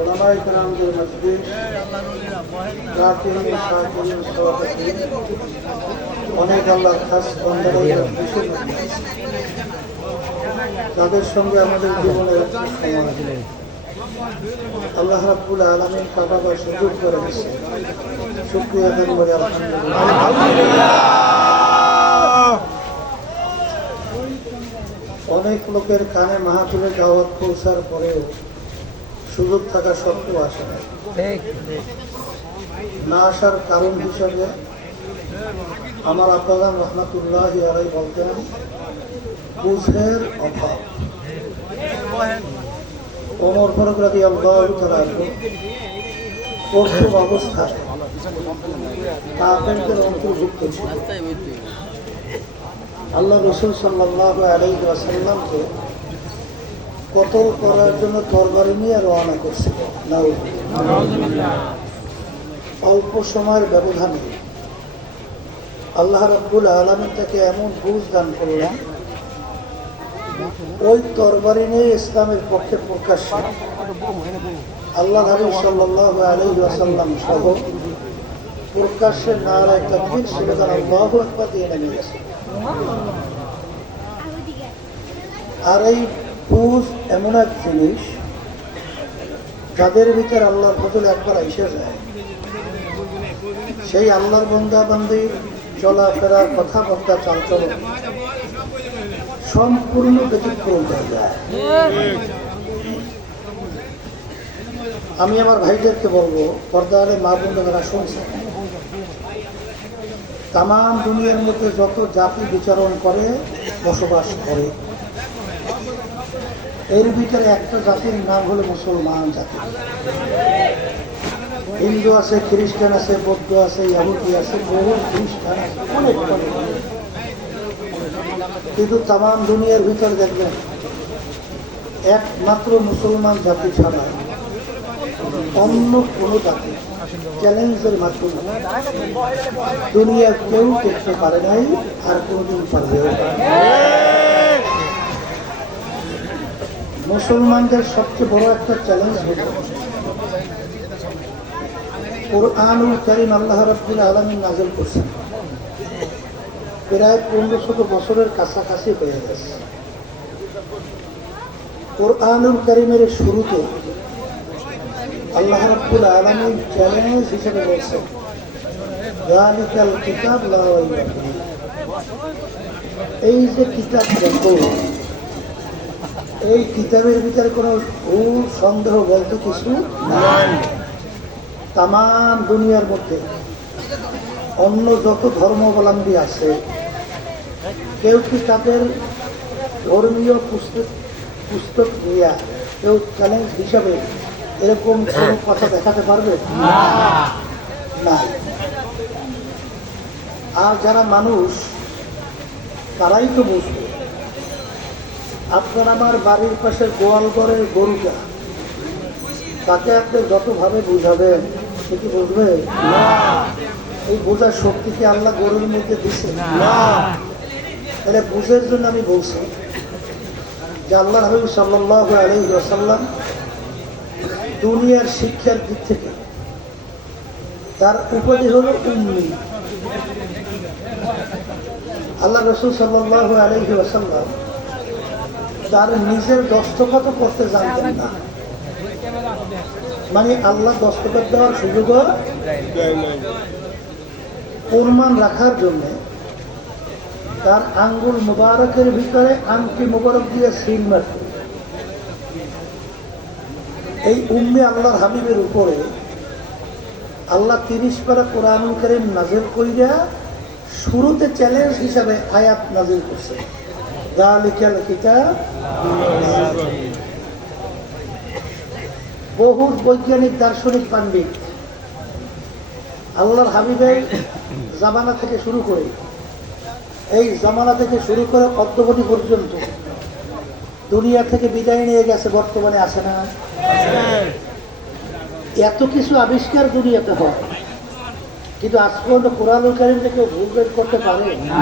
ওলামায়ে কেরামদের মধ্যে অনেক আল্লাহর খাস বান্দাদের বিশেষ তাদের সঙ্গে আমাদের জীবনের একটা সময় আল্লাহ রাব্বুল আলামিন কাবাবার সুযোগ করে দিয়েছে। শুকরিয়া আদায় করি আলহামদুলিল্লাহ। অনেক লোকের কানে মাহফিলের দাওয়াত পৌঁছার পরেও সুযোগ থাকা সত্ত্বেও আসে না আসার কারণ হিসাবে আমার আব্বাজান রহমাতুল্লাহি আলাইহি বলতেন বুঝের অভাব। ওমর ফারুক রাদিয়াল্লাহু তাআলা প্রথম অবস্থায় কাফেরদের অন্তর্ভুক্ত ছিল। আল্লাহ রাসূল সাল্লাল্লাহু আলাইহি ওয়াসাল্লামকে কতল করার জন্য তরবারি নিয়ে রওনা করছিল। অল্প সময়ের ব্যবধানে আল্লাহ রাব্বুল আলামিন তাকে এমন বুঝ দান করলেন, ওই তরবারি নিয়ে ইসলামের পক্ষে প্রকাশ আল্লাহ নবী সাল্লাল্লাহু আলাইহি ওয়াসাল্লাম সহ প্রকাশ্যে নারায়ে তাকবীর স্লোগান আল্লাহু আকবার দিয়ে নেমে গেছে। আর এই বুঝ এমন এক জিনিস যাদের ভিতরে আল্লাহর ফজল একবার এসে যায়, সেই আল্লাহর বান্দা বান্দি চলাফেরা কথাবার্তা চালচলন সম্পূর্ণ ব্যতিক্রম হয়ে যায়। আমি আমার ভাইদেরকে বলবো, পর্দারে মা বোনেরা শুনছেন, তাম দুনিয়ার মধ্যে যত জাতি বিচরণ করে বসবাস করে, এর ভিতরে একটা জাতির নাম হলো মুসলমান জাতি। হিন্দু আছে, খ্রিস্টান আছে, বৌদ্ধ আছে, ইহুদি আছে, বহু খ্রিস্টান আছে, অনেক। কিন্তু তাম দুনিয়ার ভিতরে দেখবেন একমাত্র মুসলমান জাতি ছাড়া অন্য কোনো জাতি চ্যালেঞ্জের মাধ্যমে দুনিয়ার কেউ দেখতে পারে নাই, আর কোনোদিন পারবেও না। মুসলমানদের সবচেয়ে বড় একটা চ্যালেঞ্জ হল কুরআনুল কারীম আল্লাহ রাব্বুল আলামিন নাযিল করছেন, প্রায় 1500 বছরের কাছাকাছি হয়ে গেছে। কুরআনুল কারীমের শুরুতে আল্লাহ রাব্বুল আলামিন চ্যালেঞ্জ হিসেবে বলছেন যালিকাল কিতাব লা রাইবা ফীহি, এই যে কিতাব দেখো, এই কিতাবের ভিতরে কোনো ভুল সন্দেহ বলতে কিছু নাই। তাম দুনিয়ার মধ্যে অন্য যত ধর্মাবলম্বী আছে, কেউ কি তাদের ধর্মীয় পুস্তক নিয়ে কেউ চ্যালেঞ্জ হিসাবে এরকম কোনো কথা দেখাতে পারবে না? আর যারা মানুষ তারাই তো বুঝবে। আপনার আমার বাড়ির পাশের গোয়াল ঘরের গরুটা, তাকে আপনি যতভাবে বুঝাবেন সে কি বুঝবে না? এই বোঝার শক্তি কি আল্লাহ গরুর মধ্যে দিচ্ছে না? তাহলে বুঝের জন্য আমি বলছি যে আল্লাহ নবী সাল্লাল্লাহু আলাইহি ওয়াসাল্লাম দুনিয়ার শিক্ষার দিক থেকে তার উপাধি হলো উম্মি। আল্লাহ রাসূল সাল্লাল্লাহু আলাইহি ওয়াসাল্লাম তার নিজের দস্তখত করতে জানতেন না, মানে আল্লাহ দস্তখত দেওয়ার সুযোগও প্রমাণ রাখার জন্য তার আঙ্গুল মুবারকের ভিতরে আংটি মুবারক দিয়ে সিল মারত। এই উম্মে আল্লাহর হাবিবের উপরে আল্লাহ 30 পারা কোরআনুল কারীম নাযিল কইরা শুরুতে চ্যালেঞ্জ হিসাবে আয়াত নাযিল করছে, যালিকাল কিতাব। বহু বৈজ্ঞানিক দার্শনিক পাণ্ডিত আল্লাহর হাবিবের জামানা থেকে শুরু করে, এই জামানা থেকে শুরু করে অদ্যবধি পর্যন্ত দুনিয়া থেকে বিদায় নিয়ে গেছে, বর্তমানে আসে না? এত কিছু আবিষ্কার দুনিয়াতে হয়, কিন্তু আজ পর্যন্ত কোরআনুল কারীমকে কেউ ভুল বের করতে পারে না।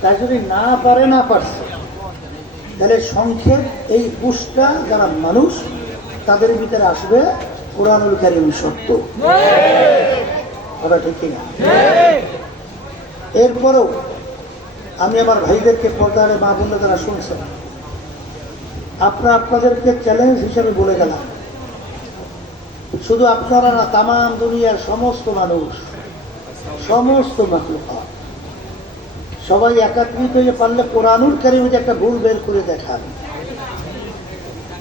তাই যদি না পারে, না পারছে, তাহলে সংক্ষেপ এই পুষ্টা যারা মানুষ তাদের ভিতরে আসবে কোরআনুল কারীম সত্য, কথা ঠিক না? এরপরেও আমি আমার ভাইদেরকে পর্দারে মা বোনরা যারা শুনছেন, আপনাদেরকে চ্যালেঞ্জ হিসেবে বলে গেলাম, শুধু আপনারা না, তাম দুনিয়ার সমস্ত মানুষ, সমস্ত মাখলুকাত সবাই একত্রিত হয়ে পারলে কোরআনুল কারীমে একটা ভুল বের করে দেখান।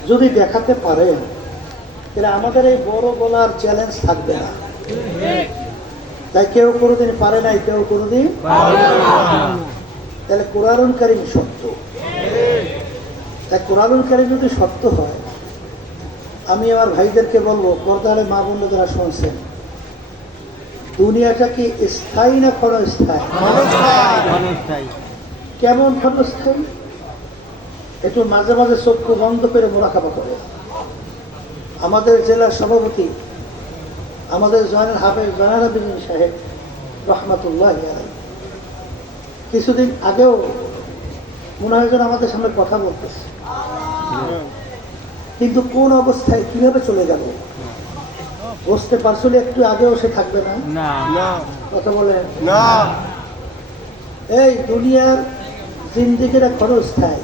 যদি দেখাতে পারেন তাহলে আমাদের এই বড় বলার চ্যালেঞ্জ থাকবে না। তাই কেউ কোনোদিন পারে নাই, কেউ কোনোদিন, তাহলে কোরআনুল কারীম সত্য। তাই কোরআনুল কারীম যদি সত্য হয়, আমি আমার ভাইদেরকে বলবো, পর্দারে মা বোন যারা শুনছেন, দুনিয়াটা কি স্থায়ী না ক্ষণস্থায়ী? কেমন ক্ষণস্থায়ী? একটু মাঝে মাঝে চক্ষু বন্ধ করে মোরাকাবা করে। আমাদের জেলার সভাপতি, আমাদের হাফেজ জয়নাল আবেদীন সাহেব রহমাতুল্লাহ আলাইহি কিছুদিন আগেও মনে হয় যেন আমাদের সামনে কথা বলতেছে, কিন্তু কোন অবস্থায় কিভাবে চলে গেল বুঝতে পারছিল। একটু আগেও সে থাকবে না, কথা বলে না। এই দুনিয়ার জিন্দেগিটা ক্ষণস্থায়ী,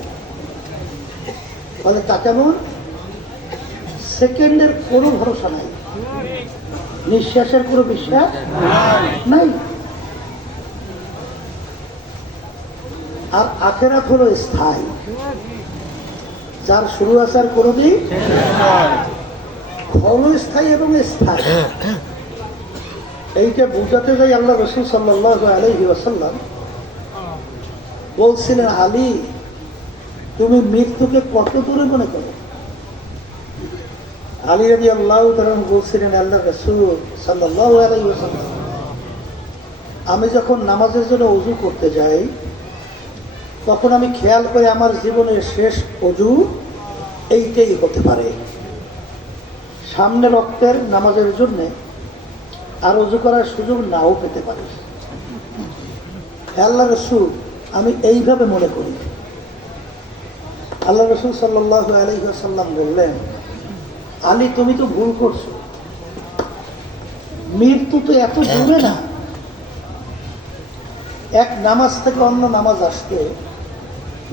বলে তা কেমন? সেকেন্ডের কোনো ভরসা নাই, নিঃশ্বাসের কোনো বিশ্বাস নাই। আর আখেরাত হলো স্থায়ী, যার শুরু আছে আর কোনোদিন ক্ষণস্থায়ী এবং স্থায়ী। এইটা বুঝাতে যাই আল্লাহ রাসূল সাল্লাল্লাহু আলাইহি ওয়াসাল্লাম বলছিলেন, আলী তুমি মৃত্যুকে কত দূরে মনে করো? আলী রাদিয়াল্লাহু তাআলা বলছিলেন, আল্লাহ রাসূল সাল্লাল্লাহু আলাইহি ওয়াসাল্লাম আমি যখন নামাজের জন্য ওযু করতে যাই, তখন আমি খেয়াল করে আমার জীবনের শেষ ওযু এইটাই হতে পারে। সামনে রক্তের নামাজের জন্য আর ওযু করার সুযোগ নাও পেতে পারি। আল্লাহ রাসূল আমি এইভাবে মনে করি। আল্লাহ রাসূল সাল্লাল্লাহু আলাইহি ওয়াসাল্লাম বললেন, আলী তুমি তো ভুল করছো, মৃত্যু তো এত দূরে না। এক নামাজ থেকে অন্য নামাজ আসতে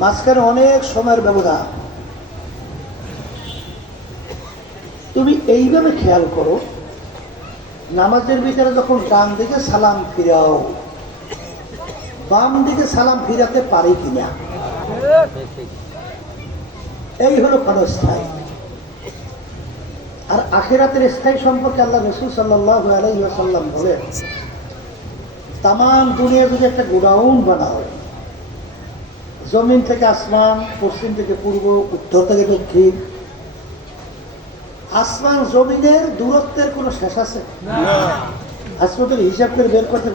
মাঝখানে অনেক সময়ের ব্যবধান। তুমি এইভাবে খেয়াল করো, নামাজের ভিতরে যখন ডান দিকে সালাম ফিরাও, বাম দিকে সালাম ফিরাতে পারি কিনা। এই হলো ক্ষণস্থায়ী। আর আখিরাতের স্থায়ী সম্পর্কে আল্লাহ রাসূল সাল্লাল্লাহু আলাইহি ওয়াসাল্লাম বলেন, তাম দুনিয়া যদি একটা গোডাউন বানাও, জমিন থেকে আসমান, পশ্চিম থেকে পূর্ব, উত্তর থেকে দক্ষিণ, আসমান জমিনের দূরত্বের কোনো শেষ আছে? আসমানের হিসাব করে বের করতে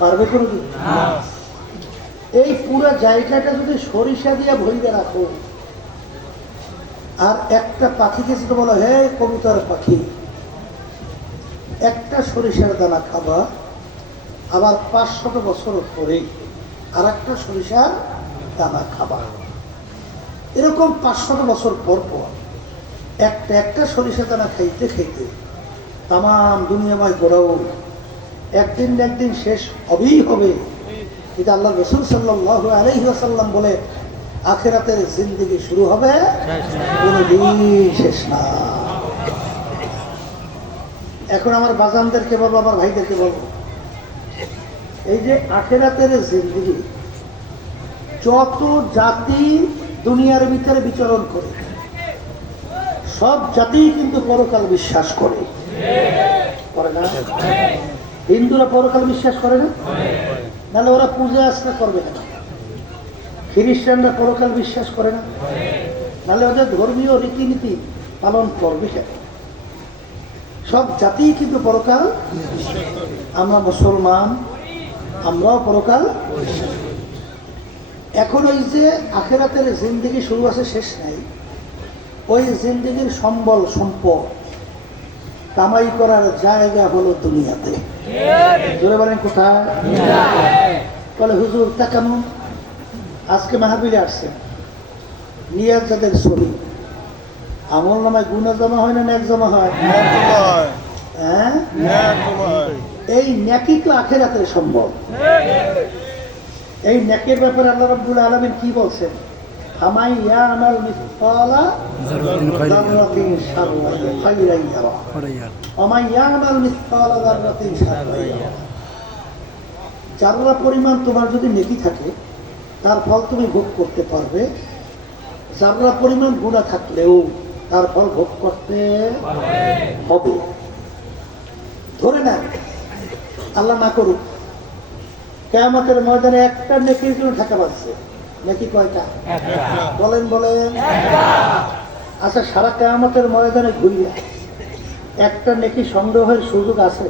পারবে কোনোদিন? এই পুরো জায়গাটা যদি সরিষা দিয়ে ভরিয়ে রাখো, আর একটা পাখিকে যদি বলো, হে কবুতর পাখি, একটা সরিষার দানা খাবা, আবার 500 বছর পরে আর একটা সরিষার দানা খাবা, এরকম 500 বছর পর পর একটা সরিষা দানা খাইতে খাইতে তাম দুনিয়াময় গড়াও একদিন না একদিন শেষ হবেই হবে। এটা আল্লাহ রাসূল সাল্লাল্লাহু আলাইহি ওয়াসাল্লাম বলে, আখিরাতের জিন্দেগি শুরু হবে, কোনদিন শেষ না। এখন আমার বাজানদেরকে বলবো, আমার ভাইদেরকে বলবো, এই যে আখিরাতের জিন্দেগি, যত জাতি দুনিয়ার ভিতরে বিচরণ করে, সব জাতি কিন্তু পরকাল বিশ্বাস করে না? হিন্দুরা পরকাল বিশ্বাস করে না? নাহলে ওরা পূজা আর্চনা করবে না? খ্রিস্টানরা পরকাল বিশ্বাস করে না? নাহলে ওদের ধর্মীয় রীতিনীতি পালন করবে কেন? সব জাতি কিন্তু পরকাল, আমরা মুসলমান, আমরাও পরকাল। এখন ওই যে আখিরাতের জিন্দেগি শুরু আছে, শেষ নাই, ওই জিন্দেগির সম্বল সম্পদ কামাই করার জায়গা হলো দুনিয়াতে। জোরে বলেন কোথায়? বলে হুজুর তা কেমন? আজকে মাহফিলে আসছেন, নিয়াত যাদের সহি, আমল নামায় গুণা জমা হয় না ন্যাক জমা হয়? হ্যাঁ, এই ন্যাকি তো আখিরাতে সম্ভব। এই ন্যাকের ব্যাপারে আল্লাহ রাব্বুল আলামিন কি বলছেন? হামাই ইয়ামাল মিসকালা যাররাতিন শাররান খায়রান ইয়ারা ওয়া মান ইয়ামাল মিসকালা যাররাতিন শাররান ইয়ারা। যারা পরিমাণ তোমার যদি নেকি থাকে তার ফল তুমি ভোগ করতে পারবে, যারা পরিমাণ গুনাহ থাকলেও তার ফল ভোগ করতে হবে। ধরে না, আল্লাহ না করুক, কিয়ামতের ময়দানে একটা নেকির জন্য ঢাকা বাজছে। নেকি কয়টা? বলেন বলেন। আচ্ছা, সারা কিয়ামতের ময়দানে ঘুরিয়ে একটা নেকি সংগ্রহের সুযোগ আছে?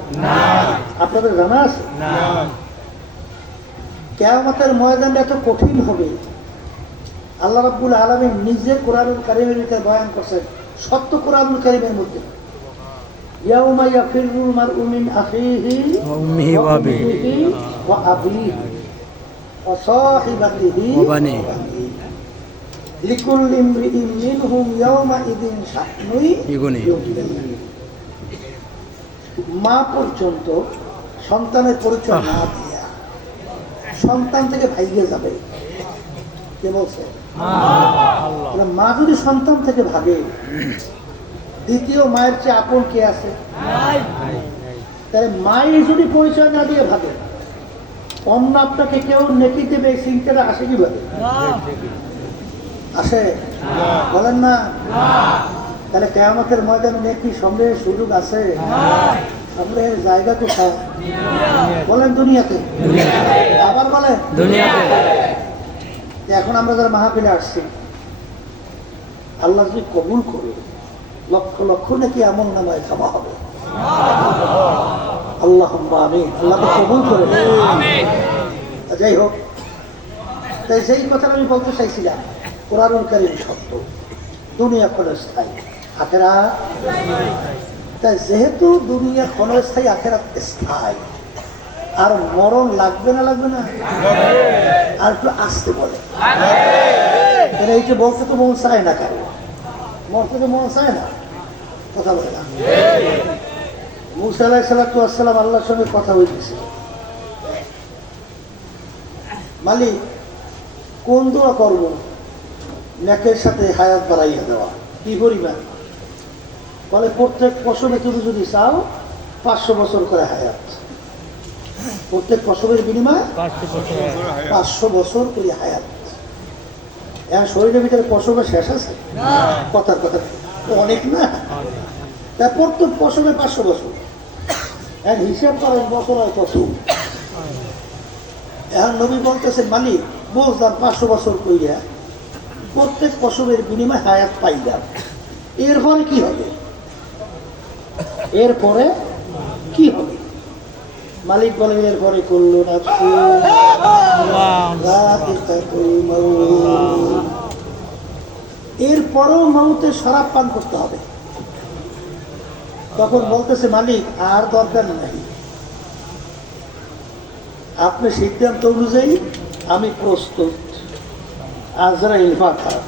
আপনাদের জানা আছে? কিয়ামতের ময়দানটা এত কঠিন হবে, আল্লাহ রাব্বুল আলামিন নিজে কোরআনুল কারীমের ভিতরে বয়ান করছেন, সত্য কোরআনুল কারীমের মধ্যে, ইয়াউমা ইয়াফিরুল মারউ মিন আখিহি ওয়া উম্মিহি ওয়া আবিহি ওয়া আবিহি ওয়া সাহিবাতিহি ওয়া বানিহি লিকুল্লি ইমরিইন মিনহুম ইয়াউমা ইদিন শা'নুন ইউগনিহি। মা পর্যন্ত সন্তানের পরিচয় না দিয়া সন্তান থেকে ভাইগে যাবে। কে বলছে? মা যদি সন্তান থেকে ভাগে, দ্বিতীয় মায়ের চেয়ে আপন কে আছে? তাই মায়ের যদি পরিচয় না দিয়ে ভাগে, অন্য আপনাকে কেউ নেকি দেবে এই চিন্তাটা আসে কিভাবে? আসে? বলেন না। তাহলে কিয়ামতের ময়দানে নেকি সংগ্রহের সুযোগ আছে? সংগ্রহের জায়গা কোথায়? বলেন দুনিয়াতে। আবার বলেন দুনিয়াতে। এখন আমরা যারা মাহফিলে আসছি, আল্লাহ যদি কবুল করে লক্ষ লক্ষ নাকি আমল নামায় জমা হবে। আল্লাহুম্মা আমিন। আল্লাহ তো কবুল করে। যাই হোক, তাই সেই কথা আমি বলতে চাইছিলাম, কোরআনুল কারীম সত্য, দুনিয়া ক্ষণস্থায়ী, আখিরাত। তাই যেহেতু দুনিয়া ক্ষণস্থায়ী, আখিরাত স্থায়ী, আর মরণ লাগবে না? লাগবে না? আর একটু আসতে বলে, এইটা বলতে তো মন চায় না, কারো মরতে তো মন চায় না, কথা বলে না। মুসা আলাইহিস সালাতু ওয়াস সালাম আল্লাহর সঙ্গে কথা হইতেছিল, মালিক কোন দোয়া করবো নেকের সাথে হায়াত বাড়াইয়া দেওয়া? কি পরিমাণ? বলে প্রত্যেক প্রসবে তুমি যদি চাও 500 বছর করে হায়াত, প্রত্যেক প্রসবের বিনিময়ে 500 বছর করে হায়াত। এখন শরীরের ভিতরে প্রসবের শেষ আছে? কথার কথা অনেক না, তাই প্রত্যেক প্রসবে 500 বছর। এখন হিসাব করেন বছর হয় কত। এখন নবী বলতেছে, মালিক বুঝলাম 500 বছর কইরা প্রত্যেক প্রসবের বিনিময়ে হায়াত পাইলাম, এরপরে কি হবে? এরপরে কি হবে? মালিক বলে, এরপরে করলো না, এরপরেও মৌতে শরাব পান করতে হবে। তখন বলতেছে, মালিক আর দরকার নাই, আপনি সিদ্ধান্ত অনুযায়ী আমি প্রস্তুত। আজরাইল পাঠান,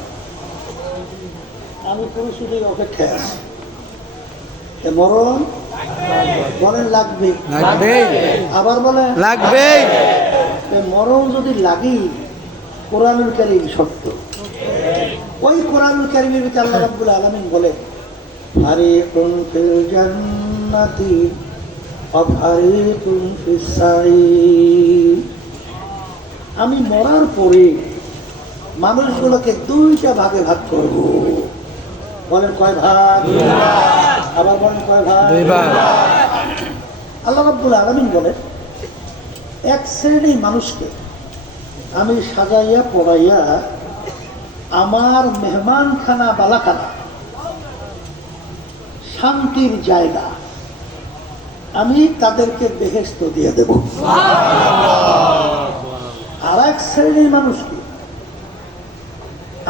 আমি পুরুষের অপেক্ষায় আছি। মরণ বলেন লাগবে, আবার বলেন লাগবে। মরণ যদি লাগি, কোরআনুল কারীম সত্য। ওই কোরআনুল কারীমের ভিতরে আল্লাহ রাব্বুল আলামিন বলে, ফারিকুন ফিল জান্নাতি ওয়া ফারিকুন ফিস সাঈর। আমি মরার পরে মানুষগুলোকে 2টা ভাগে ভাগ করব। বলেন কয় ভাগ? আবার বলেন কয় ভাগ? 2 ভাগ। আল্লাহ রাব্বুল আলামিন বলেন, এক শ্রেণীর মানুষকে আমি সাজাইয়া পড়াইয়া আমার মেহমানখানা বালাখানা, শান্তির জায়গা, আমি তাদেরকে বেহেশত দিয়ে দেব। আর এক শ্রেণীর মানুষকে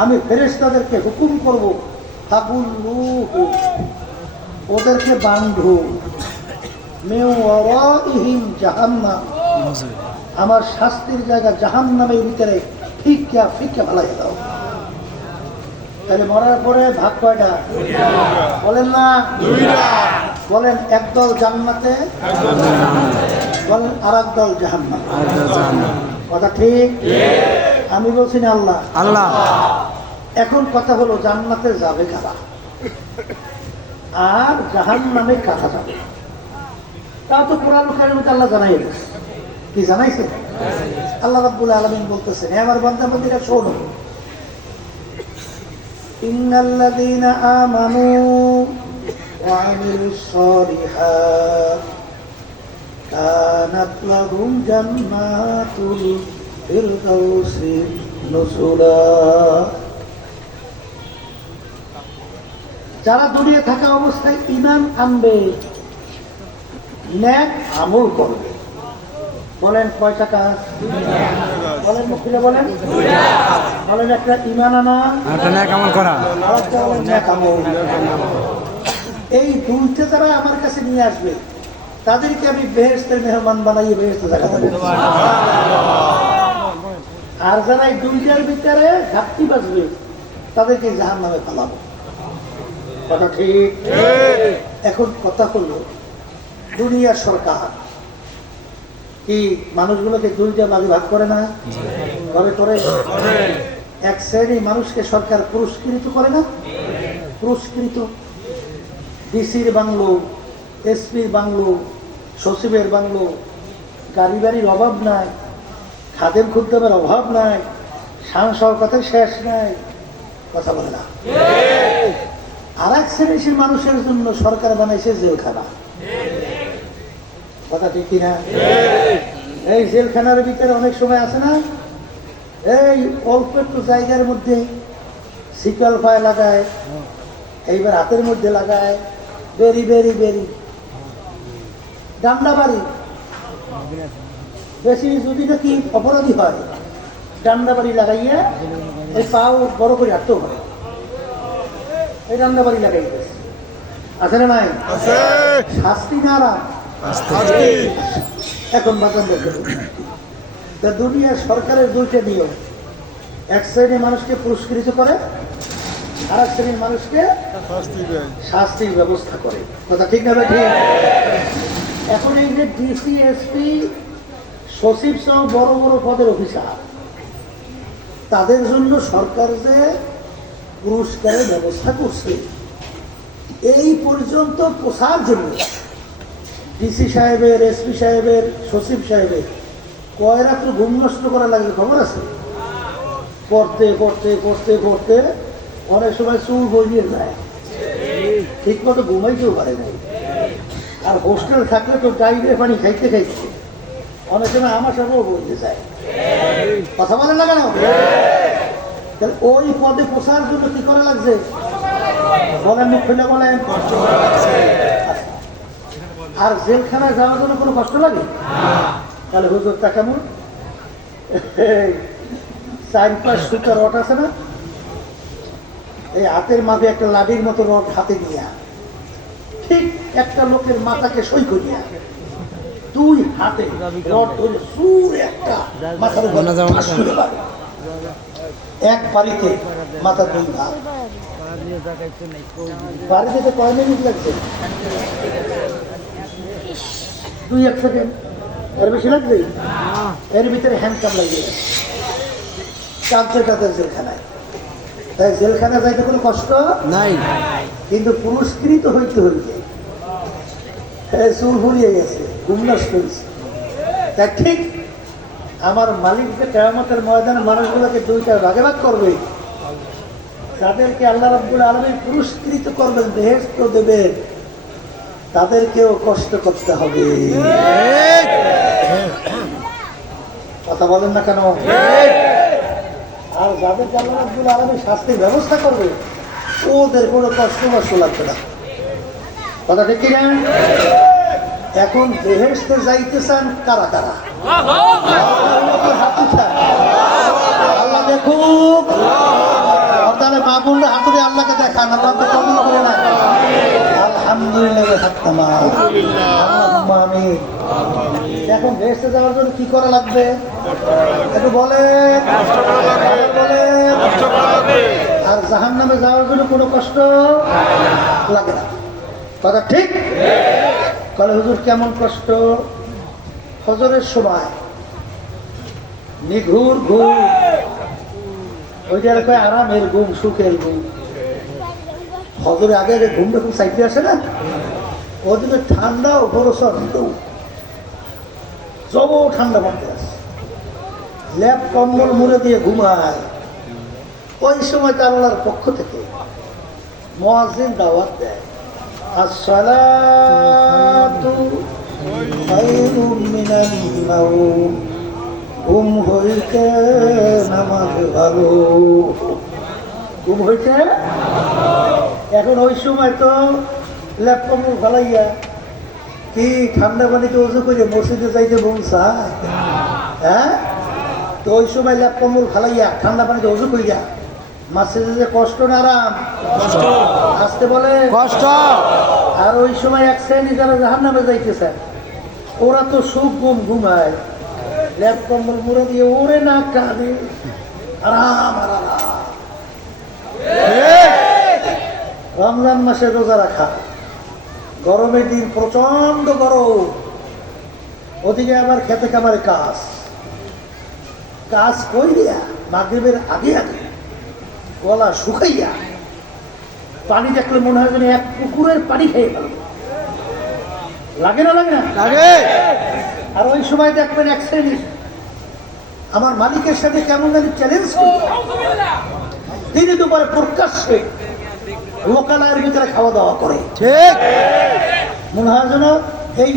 আমি ফেরেশতাদেরকে হুকুম করব, ফাকুল্লুহু, ওদেরকে বান্ধু, মিন ওয়ারাইহিম জাহান্নাম, আমার শাস্তির জায়গা জাহান্নামের ভিতরে ফিক্কা ফিক্কা ফেলাই দাও। তাহলে মরার পরে ভাগ কয়টা? বলেন না, বলেন একদল জান্নাতে, বলেন আর একদল জাহান্নামে। কথা ঠিক? আমি বলছি না আল্লাহ আল্লাহ। এখন কথা হলো জান্নাতে যাবে কারা আর জাহান্নামে কারা যাবে? তাও তো কোরআন কারিমে আল্লাহ জানাই দিয়েছে। কি জানাইছে? আল্লাহ রাব্বুল আলামিন বলতেছেন, হে আমার বান্দা বান্দীরা শোনো, ইন্নাল্লাযীনা আমানু ওয়া আমিলুস সালিহাত কানাত লাহুম জান্নাতুল ফিরদাউসি নুজুলা। যারা দুনিয়া থাকা অবস্থায় ঈমান আনবে, নেক আমল করবে, বলেন কয়টা কাজ? বলেন মুখ খুলে বলেন। বলেন একটা ঈমান আনা, একটা নেক আমল করা, আরেকটা বলেন নেক আমল। এই দুইটা যারা আমার কাছে নিয়ে আসবে তাদেরকে আমি বেহেশতের মেহমান বানাইয়ে বেহেশতে জায়গা দেব। আর যারা এই দুইটার ভিতরে ঘাটতি বাঁচবে তাদেরকে জাহান্নামে ফেলাবো। কথা ঠিক? এখন কথা হলো, দুনিয়ার সরকার কি মানুষগুলোকে দুইটা ভাগে ভাগ করে না? ঘরে করে। এক শ্রেণী মানুষকে সরকার পুরস্কৃত করে না? পুরস্কৃত। ডিসির বাংলো, এসপির বাংলো, সচিবের বাংলো, গাড়ি বাড়ির অভাব নাই, খাদেম খুদ্দেমের অভাব নাই, শান শওকতের শেষ নাই। কথা বলে না। আর এক শ্রেণীর মানুষের জন্য সরকার বানাইছে জেলখানা। কথা ঠিক কিনা? এই জেলখানার ভিতরে অনেক সময় আছে না, এই অল্প একটু জায়গার মধ্যে শিকল পায়ে লাগায়, এইবার হাতের মধ্যে লাগায়, বেরি বেরি বেরি ডান্ডা বাড়ি। বেশি যদি নাকি অপরাধী হয়, ডান্ডা বাড়ি লাগাইয়া এই পাও বড় করে হাঁটতেও হয়, এই ডান্ডা বাড়ি লাগাই আছে না নাই? শাস্তি না আরাম? এখন বাঁচান দেখে দুনিয়ার সরকারের দুইটা নিয়ম, এক শ্রেণীর মানুষকে পুরস্কৃত করে, আর এক শ্রেণীর মানুষকে শাস্তির ব্যবস্থা করে। কথা ঠিক না ভাই? ঠিক। এখন এই যে ডিসি, এসপি, সচিব সহ বড় বড় পদের অফিসার, তাদের জন্য সরকার যে পুরস্কারের ব্যবস্থা করছে, এই পর্যন্ত পোষার জন্য ডিসি সাহেবের, এসপি সাহেবের, সচিব সাহেবের কয় রাত্র ঘুম নষ্ট করা লাগে খবর আছে? পড়তে পড়তে পড়তে পড়তে অনেক সময় চুল বইয়ে যায়, ঠিক মতো ঘুমাইতেও পারে নাই। আর হোস্টেল থাকলে তো গাইডে পানি খাইতে খাইতে অনেক সময় আমার সঙ্গেও বলতে যায়। কথা বলেন না কেন? ওই পদে পোষার জন্য কি করা লাগছে? বলেন, মুখ খুলে বলেন। আর জেলখানায় যাওয়ার জন্য কোনো কষ্ট লাগে? তাহলে হুজুরটা কেমন? 4-5 সুতা রড আছে না, এই হাতের মাঝে একটা লাঠির মতো রড হাতে নিয়ে ঠিক একটা লোকের মাথাকে সই করিয়া 2 হাতে রড ধরে সুরে একটা মাথার উপর এক বাড়িতে মাথা 2 ভাগ। বাড়িতে তো কয় মিনিট লাগছে? 2-1 সেকেন্ড, এর বেশি লাগবে? এর ভিতরে হ্যান্ডকাপ লাগিয়ে চাঁদতে তাদের জেলখানায়। তাই জেলখানা যাইতে কোনো কষ্ট নাই, কিন্তু পুরস্কৃত হইতে হইতে চুল ফুরিয়ে গেছে, ঘুম নষ্ট হয়েছে। তাই ঠিক আমার মালিক যে কিয়ামতের ময়দানে মানুষগুলোকে 2টা ভাগে ভাগ করবে, যাদেরকে আল্লাহ রাব্বুল আলামিন পুরস্কৃত করবেন, বেহেশত দেবেন, তাদেরকেও কষ্ট করতে হবে। কথা বলেন না কেন? আর যাদেরকে আল্লাহ রাব্বুল আলামিন শাস্তির ব্যবস্থা করবে, ওদের কোনো কষ্ট লাগবে না। কথা ঠিক কিনা? এখন বেহেশতে যাইতে চান কারা কারা? আল্লাহ দেখুক, তাহলে বাবুল্লা হাতুড়ে আল্লাহকে দেখান, আল্লাহ তো কবুল করে না। আলহামদুলিল্লাহ। আল্লাহুম্মা আমিন। এখন বেহেশতে যাওয়ার জন্য কি করা লাগবে একটু বলে, আর জাহান্নামে যাওয়ার জন্য কোনো কষ্ট লাগে না, কথা ঠিক? বলে হুজুর কেমন কষ্ট? ফজরের সময় নিঘুর ঘুম, ওইটার কয় আরামের ঘুম, সুখের ঘুম। ফজরে আগে আগে ঘুম যখন চাইতে আসে না, ওদিকে ঠান্ডাও বরসা দিতেও জবও ঠান্ডা পড়তে আসে, ল্যাপ কম্বল মুড়ে দিয়ে ঘুমায়। ওই সময় তার আল্লাহর পক্ষ থেকে মুয়াজ্জিন দাওয়াত দেয়, আসসালাতু খায়রুম মিনান নাওম, ঘুম হইতে নামাজ ভালো, ঘুম হইতে। এখন ওই সময় তো ল্যাপ কম্বল ভালাইয়া কি ঠান্ডা পানিতে ওজু করে মসজিদে যাইতে মন চায়? হ্যাঁ, তো ওই সময় ল্যাপ কম্বল ফালাইয়া ঠান্ডা পানিতে ওজু করিয়া মসজিদে যে কষ্ট না আরাম? আসতে বলে কষ্ট। আর ওই সময় এক শ্রেণী যারা জাহান্নামে যাইতেছে, ওরা তো সুখ ঘুম ঘুমায়, ল্যাপ কম্বল মুড়ে দিয়ে ওরে না কাঁদে, আরাম আরাম। রমজান মাসে রোজা রাখা, গরমের দিন প্রচন্ড গরম, ওদিকে আবার খেতে খামারে কাজ কইয়া মাগরিবের আগে আগে গলা শুকাইয়া পানি দেখলে মনে হয় যেন এক পুকুরের পানি খেয়ে গেল, লাগে না? লাগে না? লাগে। আর ওই সময় দেখবেন এক শ্রেণী আমার মালিকের সাথে কেমন জানি চ্যালেঞ্জ করে দিনে দুপুরে প্রকাশ্যে লোকালয়ের ভিতরে খাওয়া দাওয়া করে, ঠিক? মনে হয় যেন এই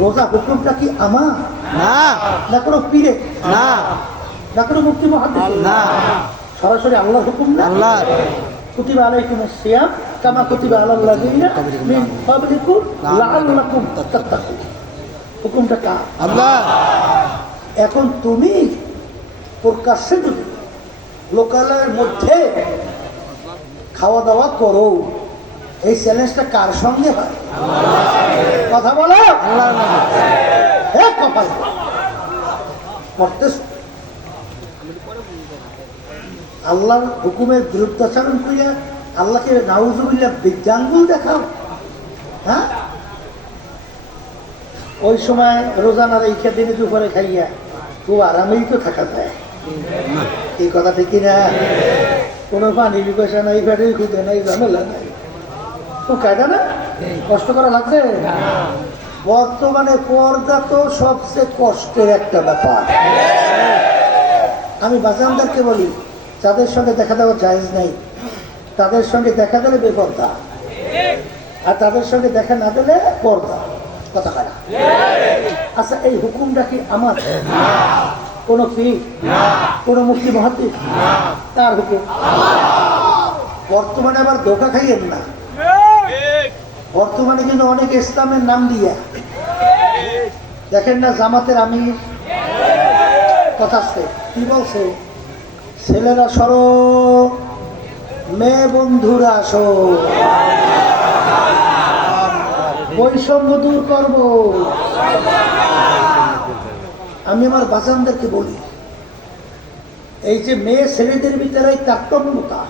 রোজা হুকুমটা কি আমার না কোনো পীরে, না কোনো মুফতি মুহাদ্দিস, না, সরাসরি আল্লাহর হুকুম না। আল্লাহ কুতিবা আলাইকুমুস সিয়াম কামা কুতিবা আলাল লাযিনা মিন ক্বাবলিকুম লাআল্লাকুম তাত্তাকুন, হুকুমটা কার? আল্লাহ। এখন তুমি প্রকাশ্যে যদি লোকালয়ের মধ্যে খাওয়া দাওয়া করো, এই চ্যালেঞ্জটা কার সঙ্গে হয়? কথা বলো। কপাল আল্লাহর হুকুমের বিরুদ্ধাচরণ করিয়া আল্লাহকে নাউজুবিল্লাহ বিজ্ঞানগুল দেখাও। হ্যাঁ, ওই সময় রোজানা রেখে দিনে দুপুরে খাইয়া খুব আরামেই তো থাকা যায়, এই কথা ঠিক কিনা? কোনো পানি বিকশা নাই, ফ্যাটের খুঁজে নাই, ঝামেলা নাই, তো কায়দা না, কষ্ট করা লাগছে। বর্তমানে পর্দা তো সবচেয়ে কষ্টের একটা ব্যাপার। আমি বাজানদারকে বলি, যাদের সঙ্গে দেখা দেওয়া জায়েজ নাই, তাদের সঙ্গে দেখা দিলে বেপর্দা, আর তাদের সঙ্গে দেখা না দিলে পর্দা, কথা হয় না। আচ্ছা, এই হুকুমটা কি আমার? কোন পীর, কোন মুফতি মুহাদ্দিস, তার হুকুম। বর্তমানে আবার ধোঁকা খাইয়েন না, বর্তমানে কিন্তু অনেক ইসলামের নাম দিয়া দেখেন না, জামাতের আমির কথা কি বলছে, ছেলেরা সরো, মেয়ে বন্ধুরা আসো, বৈষম্য দূর করব। আমি আমার বাজানদেরকে বলি, এই যে মেয়ে ছেলেদের ভিতরে এই তারতম্যতা,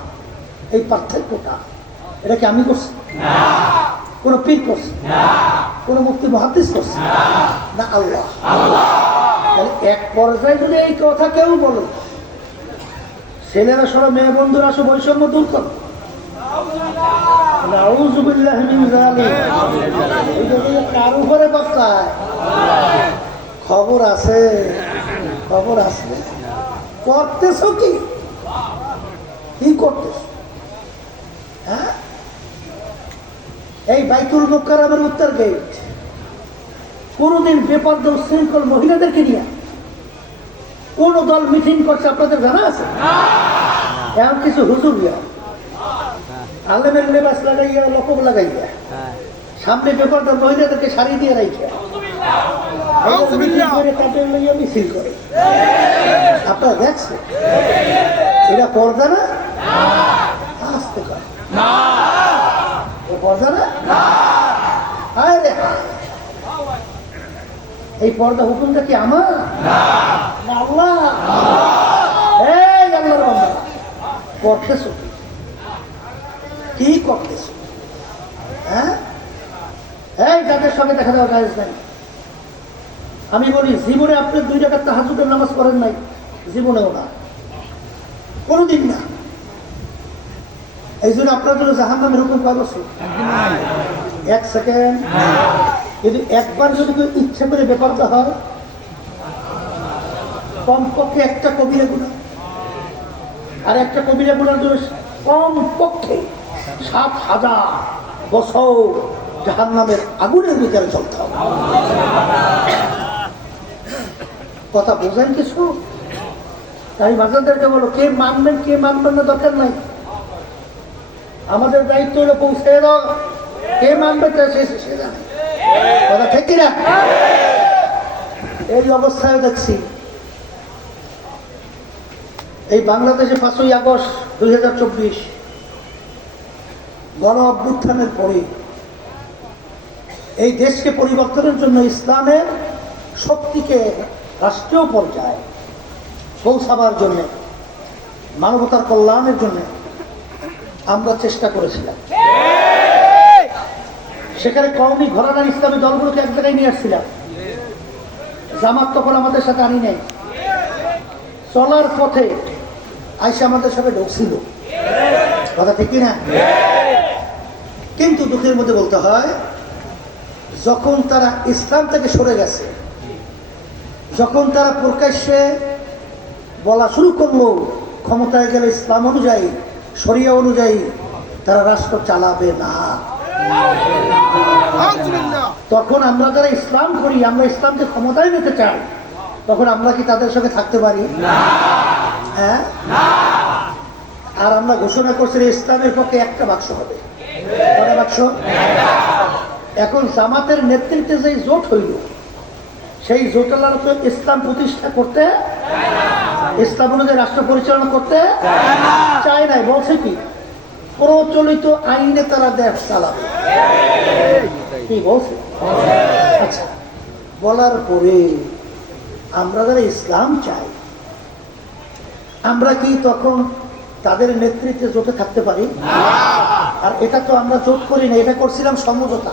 এই পার্থক্যটা, এটা কি আমি করছি? কোন পীর করছে? কোন মুফতি মুহাদ্দিস করছে? না, আল্লাহ। তাহলে এক পর্যায়ে যদি এই কথা কেউ বলে, ছেলেরা সব মেয়ে বন্ধুরা আসো, বৈষম্য দূর করো, নাউযুবিল্লাহি মিন যালিক, কার উপরে বাচ্চায় খবর আছে? খবর আছে। করতেছ কি করতেছ? হ্যাঁ, এই বাইতুল মুকাররমের উত্তর গেট কোনদিন বেপর্দা উচ্ছৃঙ্খল মহিলাদেরকে নিয়ে কোন দল মিটিং করছে আপনাদের জানা আছে? এমন কিছু হুজুর আলেমের লেবাস লাগাইয়া, লকব লাগাইয়া, সামনে বেপর্দা মহিলাদেরকে শাড়ি দিয়ে রাইখা তাদের লইয়া মিছিল করে। আপনারা দেখছেন এটা পর্দা না? আসতে পারে পর্দা না? এই পর্দা হুকুমটা কি আমার না আল্লাহ? এই আল্লাহর বান্দা করতেছো কি করতেছো? হ্যাঁ, এই যাদের সঙ্গে দেখা দেওয়া কাজ নাই। আমি বলি জীবনে আপনি 2 রাকাত তাহাজ্জুদের নামাজ পড়েন নাই, জীবনেও না, কোনোদিন না। এই জন্য আপনার জন্য জাহান্নামের হুকুম কয় বছর? 1 সেকেন্ড। কিন্তু একবার যদি কেউ ইচ্ছা করে ব্যাপারটা হয়, কমপক্ষে একটা কবিরা গুনাহ, আর একটা কবিরা গুনার জন্য কমপক্ষে 7,000 বছর জাহান্নামের আগুনের ভিতরে চলতে হবে। কথা বোঝেন কিছু? তাই বাজারদেরকে বলো, কে মানবেন কে মানবেন না দরকার নাই, আমাদের দায়িত্ব হলো পৌঁছে দাও। কে মানবে সে জানে। কথা ঠিক কিনা? এই অবস্থায় দেখছি এই বাংলাদেশে 5ই আগস্ট 2024 গণ অভ্যুত্থানের পরে এই দেশকে পরিবর্তনের জন্য ইসলামের শক্তিকে রাষ্ট্রীয় পর্যায়ে পৌঁছাবার জন্য, মানবতার কল্যাণের জন্য আমরা চেষ্টা করেছিলাম। সেখানে কওমি ঘরানার ইসলামী দলগুলোকে এক জায়গায় নিয়ে আসছিলাম। জামাত তখন আমাদের সাথে আনি নাই, চলার পথে আইসা আমাদের সাথে ঢুকছিল। কথা ঠিক কিনা? কিন্তু দুঃখের মধ্যে বলতে হয়, যখন তারা ইসলাম থেকে সরে গেছে, যখন তারা প্রকাশ্যে বলা শুরু করলো ক্ষমতায় গেলে ইসলাম অনুযায়ী, শরিয়া অনুযায়ী তারা রাষ্ট্র চালাবে না, তখন আমরা যারা ইসলাম করি, আমরা ইসলামকে ক্ষমতায় নিতে চাই, তখন আমরা কি তাদের সঙ্গে থাকতে পারি? হ্যাঁ। আর আমরা ঘোষণা করছি ইসলামের পক্ষে একটা বাক্স হবে। কয়টা বাক্স? এখন জামাতের নেতৃত্বে যে জোট হইল, সেই জোটালার তো ইসলাম প্রতিষ্ঠা করতে, ইসলাম অনুযায়ী রাষ্ট্র পরিচালনা করতে চায় নাই। বলছে কি প্রচলিত আইনে তারা দেশ চালাবে, কি বলছে? আচ্ছা, বলার পরে আমরা যারা ইসলাম চাই, আমরা কি তখন তাদের নেতৃত্বে জোটে থাকতে পারি? আর এটা তো আমরা জোট করি না, এটা করছিলাম সমঝোতা।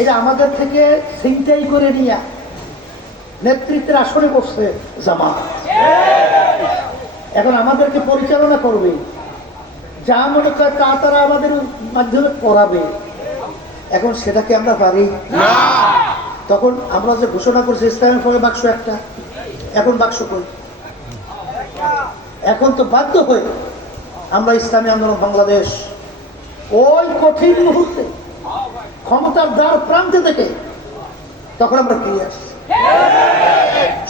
এটা আমাদের থেকে ছিনতাই করে নিয়ে নেতৃত্বের আসনে বসছে জামাত। এখন আমাদেরকে পরিচালনা করবে, যা মনে করে তা তারা আমাদের মাধ্যমে পড়াবে। এখন সেটাকে আমরা পারি না। তখন আমরা যে ঘোষণা করছি ইসলামের পরে বাক্স একটা, এখন বাক্স কই? এখন তো বাধ্য হয়ে আমরা ইসলামী আন্দোলন বাংলাদেশ ওই কঠিন মুহূর্তে ক্ষমতার দ্বার প্রান্তে থেকে তখন আমরা ফিরে আসছি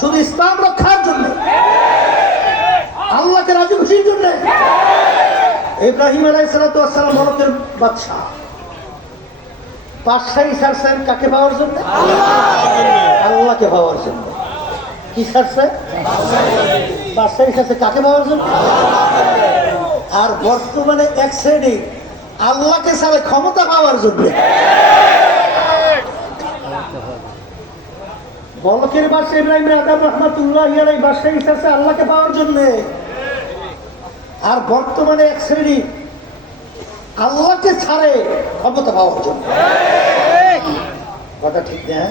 শুধু ইসলাম রক্ষার জন্য, আল্লাহকে রাজি খুশির জন্য। ইব্রাহিম আলাইহিস সালাম মরকের বাদশাহ, বাদশাহী ছাড়ছেন কাকে পাওয়ার জন্য? আল্লাহকে পাওয়ার জন্য। কি ছাড়ছে? বাদশাহী ছাড়ছে কাকে পাওয়ার জন্য? আর বর্তমানে এক শ্রেণী আল্লাহকে ছাড়ে ক্ষমতা পাওয়ার জন্য। বলকের বাদশাহ ইব্রাহিম আদম রহমাতুল্লাহি আলাইহি বাদশাহী ছাড়ছে আল্লাহকে পাওয়ার জন্য। আর বর্তমানে এক শ্রেণী আল্লাহকে ছাড়ে ক্ষমতা পাওয়ার জন্য। কথা ঠিক না?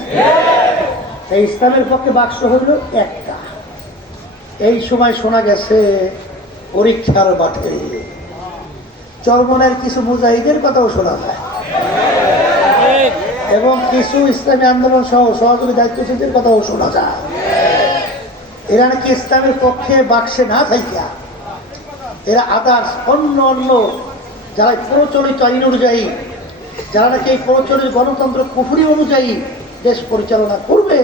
এই ইসলামের পক্ষে বাক্স হইল একটা। এই সময় শোনা গেছে পরীক্ষার মাঠে চরমনের কিছু মুজাহিদের কথাও শোনা যায়, এবং কিছু ইসলামী আন্দোলন সহ সহযোগী দায়িত্বশীলদের কথাও শোনা যায়। এরা নাকি ইসলামের পক্ষে বাক্সে না থাকিয়া এরা আদার্স অন্য অন্য যারা প্রচলিত আইন অনুযায়ী, যারা নাকি এই প্রচলিত গণতন্ত্র কুফরি অনুযায়ী দেশ পরিচালনা করবে,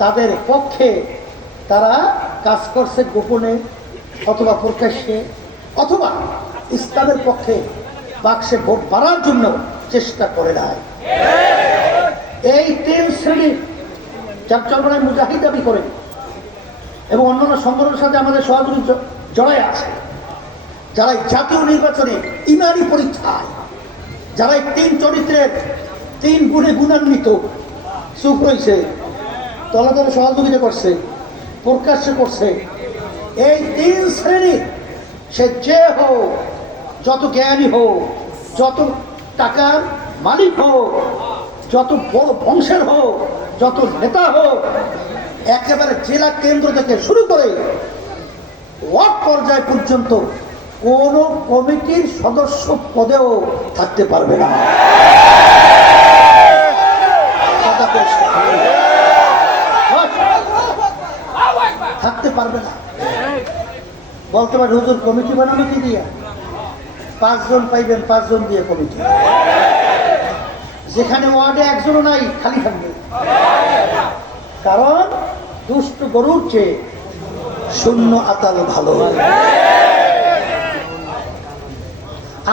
তাদের পক্ষে তারা কাজ করছে গোপনে অথবা প্রকাশ্যে, অথবা ইসলামের পক্ষে বাক্সে ভোট বাড়ার জন্য চেষ্টা করে দেয়। এই 3 শ্রেণীর যার চরমনায় মুজাহিদ দাবি করে এবং অন্যান্য সংগঠনের সাথে আমাদের সহযোগী জড়াই আছে, যারা জাতীয় নির্বাচনে ইমানি পরীক্ষায় যারা 3 চরিত্রের 3 গুণে গুণান্বিত চুপ রয়েছে, দলে দলে সহযোগিতা করছে, প্রকাশ্যে করছে। এই 3 শ্রেণী, সে যে হোক, যত জ্ঞানী হোক, যত টাকার মালিক হোক, যত বড় বংশের হোক, যত নেতা হোক, একেবারে জেলা কেন্দ্র থেকে শুরু করে ওয়ার্ড পর্যায় পর্যন্ত কোন কমিটির সদস্য পদেও থাকতে পারবে না। থাকতে পারবে না। বলতে পারে হুজুর কমিটি বানানো কি দিয়া? 5 জন পাইবেন, 5 জন দিয়ে কমিটি। যেখানে ওয়ার্ডে একজনও নাই, খালি থাকবে। কারণ দুষ্ট গরুর চেয়ে শূন্য আতাল ভালো।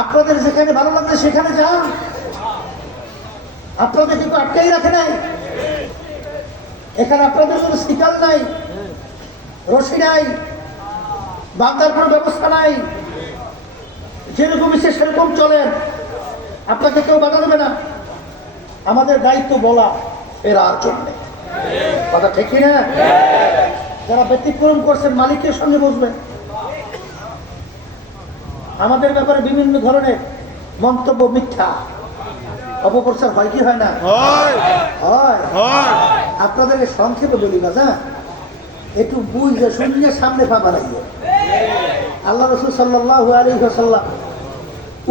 আপনাদের যেখানে ভালো লাগছে সেখানে যান। আপনাদের কিন্তু আটকাই রাখে নাই। এখানে আপনাদের কোনো শিকাল নাই, রশি নাই, বাঁধার কোনো ব্যবস্থা নাই। যেরকম ইচ্ছে সেরকম চলেন, আপনাকে কেউ বাধা দেবে না। আমাদের দায়িত্ব বলা ফেরার জন্য। কথা ঠিক না? যারা ব্যতিক্রম করছেন মালিকের সঙ্গে বসবেন। আমাদের ব্যাপারে বিভিন্ন ধরনের মন্তব্য মিথ্যা অপপ্রচার হয় কি হয় না? হয়। আপনাদেরকে সংক্ষেপে বলি বাজা, একটু বুঝে শুনলে সামনে পা বাড়াইয়ে। আল্লাহ রাসূল সাল্লাল্লাহু আলাইহি ওয়াসাল্লাম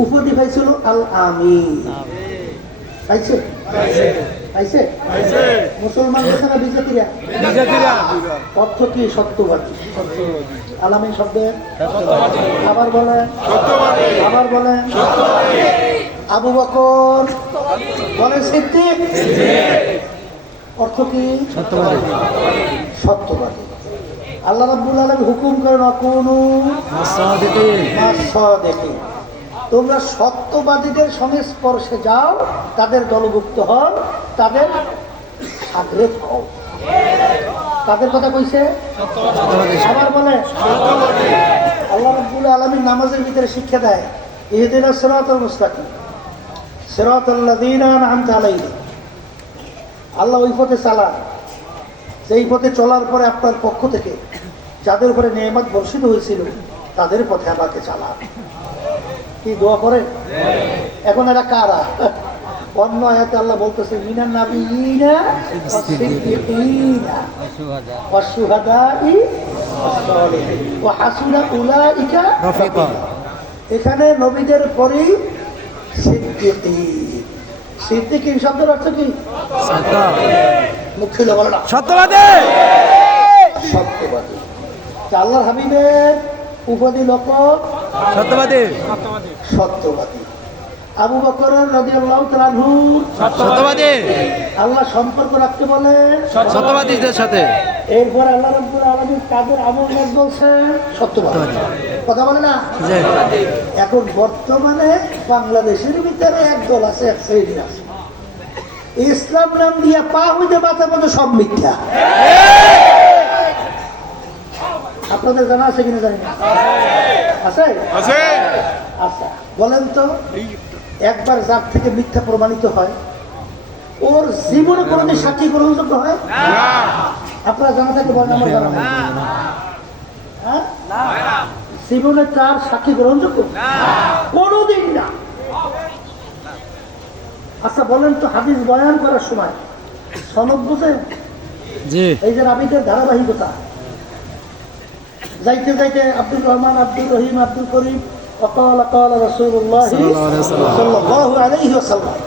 উপাধি পাইছিল আল আমিন। পাইছে? পাইছে? মুসলমান না বিজাতিরা? অর্থ কি? সত্যবাদী। আলামিন শব্দের আবার বলেন, আবার বলেন। আবু বকর বলেন সিদ্দিক। অর্থ কি? সত্যবাদী। আল্লাহ রাব্বুল আলামিন হুকুম করেন অকুনু মাসাদিকিন, তোমরা সত্যবাদীদের সংস্পর্শে যাও, তাদের দলভুক্ত হও, তাদের সাগরেদ হও। তাদের কথা কইছে আবার বলে। আল্লাহ রাব্বুল আলামিন নামাজের ভিতরে শিক্ষা দেয়, ইহদিনাস সিরাতাল মুস্তাকিম সিরাতাল লাযীনা আন'আমতা আলাইহিম। আল্লাহ ওই পথে চালান, যেই পথে চলার পরে আপনার পক্ষ থেকে যাদের উপরে নেয়ামত বর্ষিত হয়েছিল তাদের পথে আমাকে চালান। কি দোয়া করে? এখন এরা কারা? অন্য আয়াতে আল্লাহ বলতেছে মিনান নাবিয়িনা ওয়াস-সিদ্দিকিনা ওয়াশ-শুহাদাই ওয়াস-সালিহিন ওয়া হাসুনা উলাইকা রাফিকা। এখানে নবীদের পরেই সিদ্দিকিন। সিদ্দিকিন শব্দের অর্থ কি? মুখ্য বলে না, সত্যবাদী। সত্যবাদী। আল্লাহর হাবিবের উপাধি লোক সত্যবাদী। সত্যবাদী। আবু বকর রাদিয়াল্লাহু তাআলা আনহু সত্যবাদী। আল্লাহ সম্পর্ক রাখতে বলে সত্যবাদীদের সাথে। এরপর আল্লাহ রাব্বুল আলামিন কাদের আমল নাজ বলছে? সত্যবাদী। কথা বলে না? এখন বর্তমানে বাংলাদেশের ভিতরে একদল আছে, এক শ্রেণী আছে, ইসলাম নাম দিয়া পা হইতে মাথা মতো সব মিথ্যা। আপনাদের জানা আছে কিনা জানি না। আছে? আচ্ছা বলেন তো, একবার যার থেকে মিথ্যা প্রমাণিত হয় ওর জীবনে কোনোদিন সাক্ষী গ্রহণযোগ্য হয়? আপনারা জানা থাকে বলেন, আমার জানা নেই। হ্যাঁ, জীবনে কার সাক্ষী গ্রহণযোগ্য? কোনোদিন না। আচ্ছা বলেন তো, হাদিস বয়ান করার সময় সনদ বুঝেন? এই যে রাবীদের ধারাবাহিকতা, যাইতে যাইতে আব্দুর রহমান, আব্দুর রহিম, আব্দুল করিম, রাসূলুল্লাহ সাল্লাল্লাহু আলাইহি ওয়াসাল্লাম,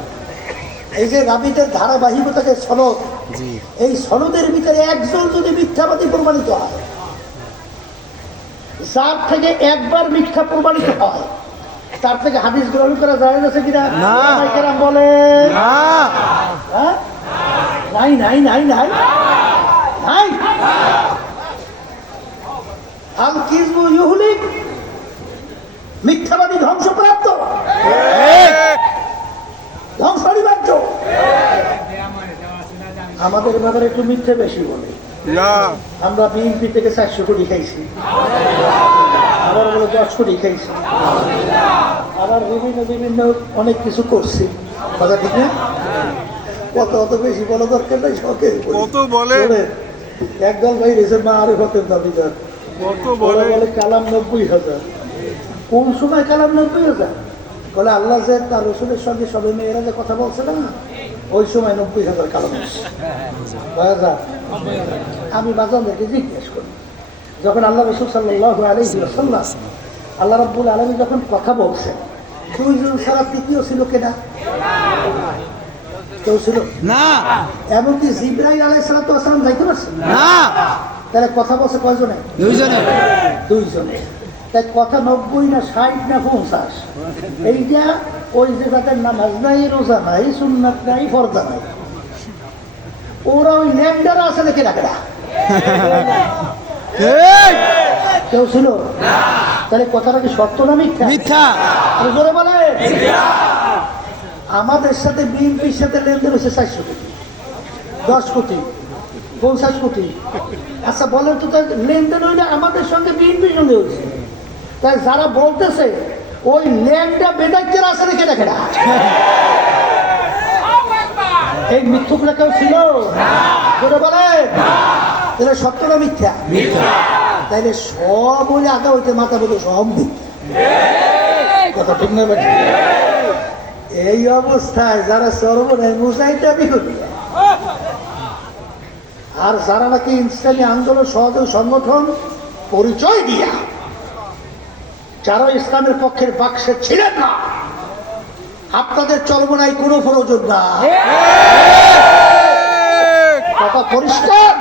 এই যে রাবীদের ধারাবাহিকতাকে সনদ, এই সনদের ভিতরে একজন যদি মিথ্যাবাদী প্রমাণিত হয়, যার থেকে একবার মিথ্যা প্রমাণিত হয় তার থেকে হাদিস গ্রহণ করা যায় আছে কিনা? বলে নাই নাই নাই নাই নাই। আল কিযবু ইউহলিক, মিথ্যাবাদী ধ্বংসপ্রাপ্ত, ধ্বংস অনিবার্য। আমাদের ব্যাপারে একটু মিথ্যে বেশি বলে। আমরা বিএনপি থেকে 400 কোটি খাইছি, আবার বলে 10 কোটি খাইছি, আবার বিভিন্ন বিভিন্ন অনেক কিছু করছি। কথা ঠিক না? কত অত বেশি বলা দরকার নাই, শখের কত বলে। একদল ভাই রেসের মা আরো হতেন দাবিদার বলে কালাম 90,000। কোন সময় কালাম 90,000? বলে আল্লাহ যে তার রসুলের সঙ্গে সবে মেয়েরা যে কথা বলছে না, ওই সময় 90,000 কালাম। আমি বাজানদেরকে জিজ্ঞেস করি, যখন আল্লাহ রসুল সাল্লাল্লাহু আলাইহি ওয়াসাল্লাম আল্লাহ রাব্বুল আলামিন যখন কথা বলছেন, দুইজন ছাড়া তৃতীয় ছিল কেনা? কেউ ছিল না। এমনকি জিবরাইল আলাইহিস সালাতু ওয়াস সালাম যাইতে পারছেন না। তাহলে কথা বলছে কয়জনে? দুইজনে। তাই কথা 90 না 60 না 50? এইটা ওই যে তাদের নামাজ নাই, রোজা নাই, সুন্নাত নাই, ফরজা নাই, ওরা ওই ল্যান্ডার আছে দেখে রাখে না। কেউ ছিল? তাহলে কথাটা কি সত্য না মিথ্যা? জোরে বলে। আমাদের সাথে বিএনপির সাথে লেনদেন হচ্ছে 400 কোটি, 10 কোটি, 50 কোটি। আচ্ছা বলেন তো, লেনদেন হইলে আমাদের সঙ্গে বিএনপির সঙ্গে হচ্ছে, তাই যারা বলতেছে ওই ল্যান্ডটা বেদাইতের আছে রেখে দেখে না, এই মিথ্যুকরা কেউ ছিল? জোরে বলে। তাহলে সত্য না মিথ্যা? তাইলে সব ওই আগে হইতে মাথা বলে সব মিথ্যা, কথা ঠিক না? এই অবস্থায় যারা সর্বনায় মুজাহিদ করি, আর যারা নাকি ইসলামী আন্দোলন সহযোগী সংগঠন পরিচয় দিয়া যারা ইসলামের পক্ষের বাক্সে ছিলেন না, আপনাদের চর্মনায় কোনো প্রয়োজন না। কথা পরিষ্কার।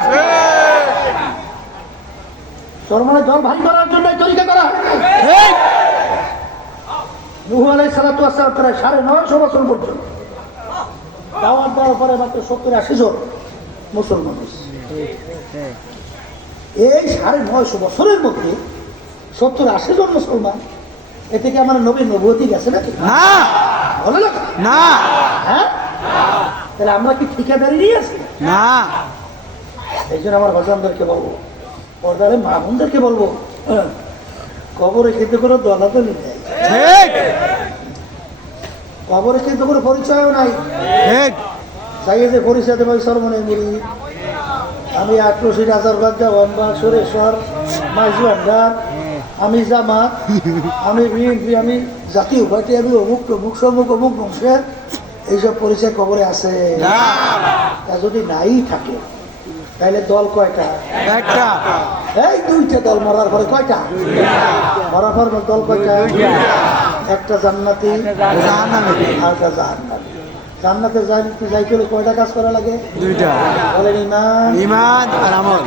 চর্মনায় জল ভারী করার জন্য তরিকা করা হয়। নূহ আলাইহিস সালাতু ওয়াস সালাম প্রায় 950 বছর পর্যন্ত দাওয়াত দেওয়ার পরে মাত্র 70-80 জন মুসলমান। এই 950 বছরের মধ্যে 70-80 জন মুসলমান, এ থেকে আমার নবীর নবুয়তি গেছে নাকি? বলে না। হ্যাঁ, তাহলে আমরা কি ঠিকাদারি নিয়ে আছি না? এই জন্য আমার বাজানদেরকে বলবো, পর্দারে মা বোনদেরকে বলবো, কবরে কিন্তু কোনো দলাদলি নেই, কবরে কিন্তু কোনো পরিচয়ও নাই। চাইয়ে যে পরিচয় দেবো সর্বনে মুড়ি, আমি ৮৮ রাজারগঞ্জ, ওয়াম্বা, সুরেশ্বর, মাইজুয়ান্ডার, আমি জামাত, আমি বিএনপি, আমি জাতীয় পার্টি, আমি অমুক অমুক সমুক অমুক বংশের, এইসব পরিচয় কবরে আছে? তা যদি নাই থাকে তাহলে দল কয়টা? একটা। এই 2টা দল মরার পরে কয়টা? মরার পর দল কয়টা? একটা জান্নাতি আর একটা জাহান্নামী। জান্নাতে যাইতে হলে কয়টা কাজ করা লাগে? 2টা। বলেন ঈমান আর আমল।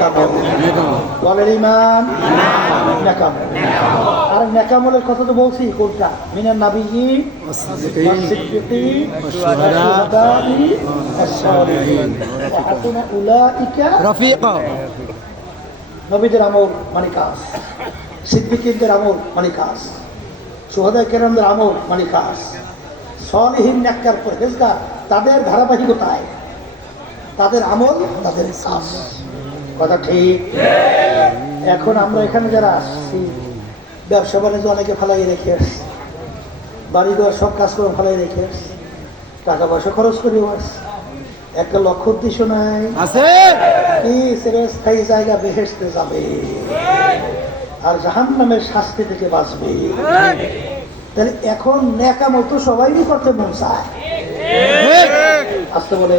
বলেন ঈমান নেকামল। আর নেকামলের কথা তো বলছি, কোনটা? মিনান নাবিয়্যি ওয়াস-সিদ্দীকিন ওয়াশ-শুহাদা'i ওয়াস-সালিহিন ওয়া হাসুনা উলাইকা রাফীকা। নবীদের আমল মানে কাজ, সিদ্দীকিনদের আমল মানে কাজ, শুহাদায়ে কেরামদের আমল মানে কাজ, সালিহিন নেককার পরহেজগার তাদের ধারাবাহিকতায়, তাদের আমল, তাদের কাজ। কথা ঠিক? এখন আমরা এখানে যারা আসছি, ব্যবসা বাণিজ্য অনেকে ফেলাই রেখে আসছি, বাড়ি ঘর সব কাজকর্ম ফেলাই রেখে আসছি, টাকা পয়সা খরচ করেও আসছি, একটা লক্ষ্য উদ্দেশ্য নাই কি? স্থায়ী জায়গা বেহেশতে যাবে আর জাহান্নামের শাস্তি থেকে বাঁচবে। তাহলে এখন নেকামল তো সবাই করতে মন চায়, আসতে বলে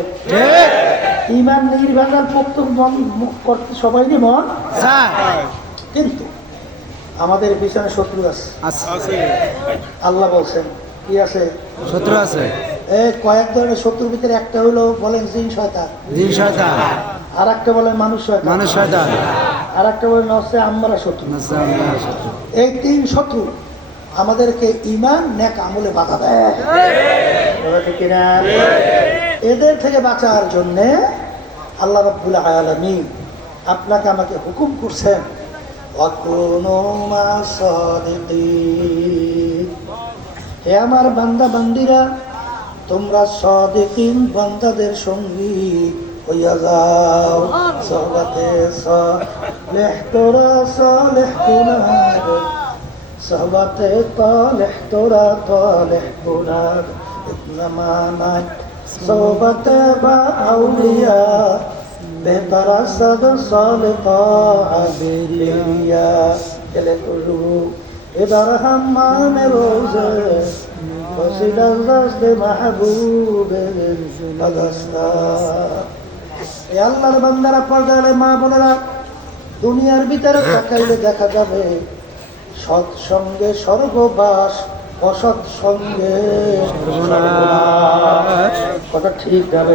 ঈমান নির্ভেজাল পোক্ত মন করতে সবাই মন চায়, কিন্তু আমাদের পিছনে শত্রু আছে। আল্লাহ বলছেন কি আছে? শত্রু আছে। কয়েক ধরনের শত্রুর ভিতরে একটা হলো বলেন জিন শয়তান, আর একটা বলেন মানুষ শয়তান, আর একটা বলেন নফসে আম্মারা শত্রু। এই 3 শত্রু আমাদেরকে ঈমান নেক আমলে বাধা দেয়, ঠিক না? এদের থেকে বাঁচার জন্যে আল্লাহ রাব্বুল আলামিন আপনাকে আমাকে হুকুম করছেন, ওয়াকুনু মা'আস-সাদিকিন। হে আমার বান্দা বান্দিরা, তোমরা সাদিকিন বান্দাদের সঙ্গী হইয়া যাও। সহবতে সালেহ তোরা সালেহ গুনার, সহবতে তালেহ তোরা তালেহ গুনার, ইতনা মানা সহবতে বা আউলিয়া बेहतर सद साल बेरिया चले तो इधर हम मान रोज़े वसीला दस्ते महबूब मदस्ता এ আল্লাহর বান্দারা পর্দায় মা বোনেরা দুনিয়ার ভিতরে তাকাইলে দেখা যাবে সৎ সঙ্গে স্বর্গবাস অসৎ সঙ্গে সর্বনাশ কথা ঠিক যাবে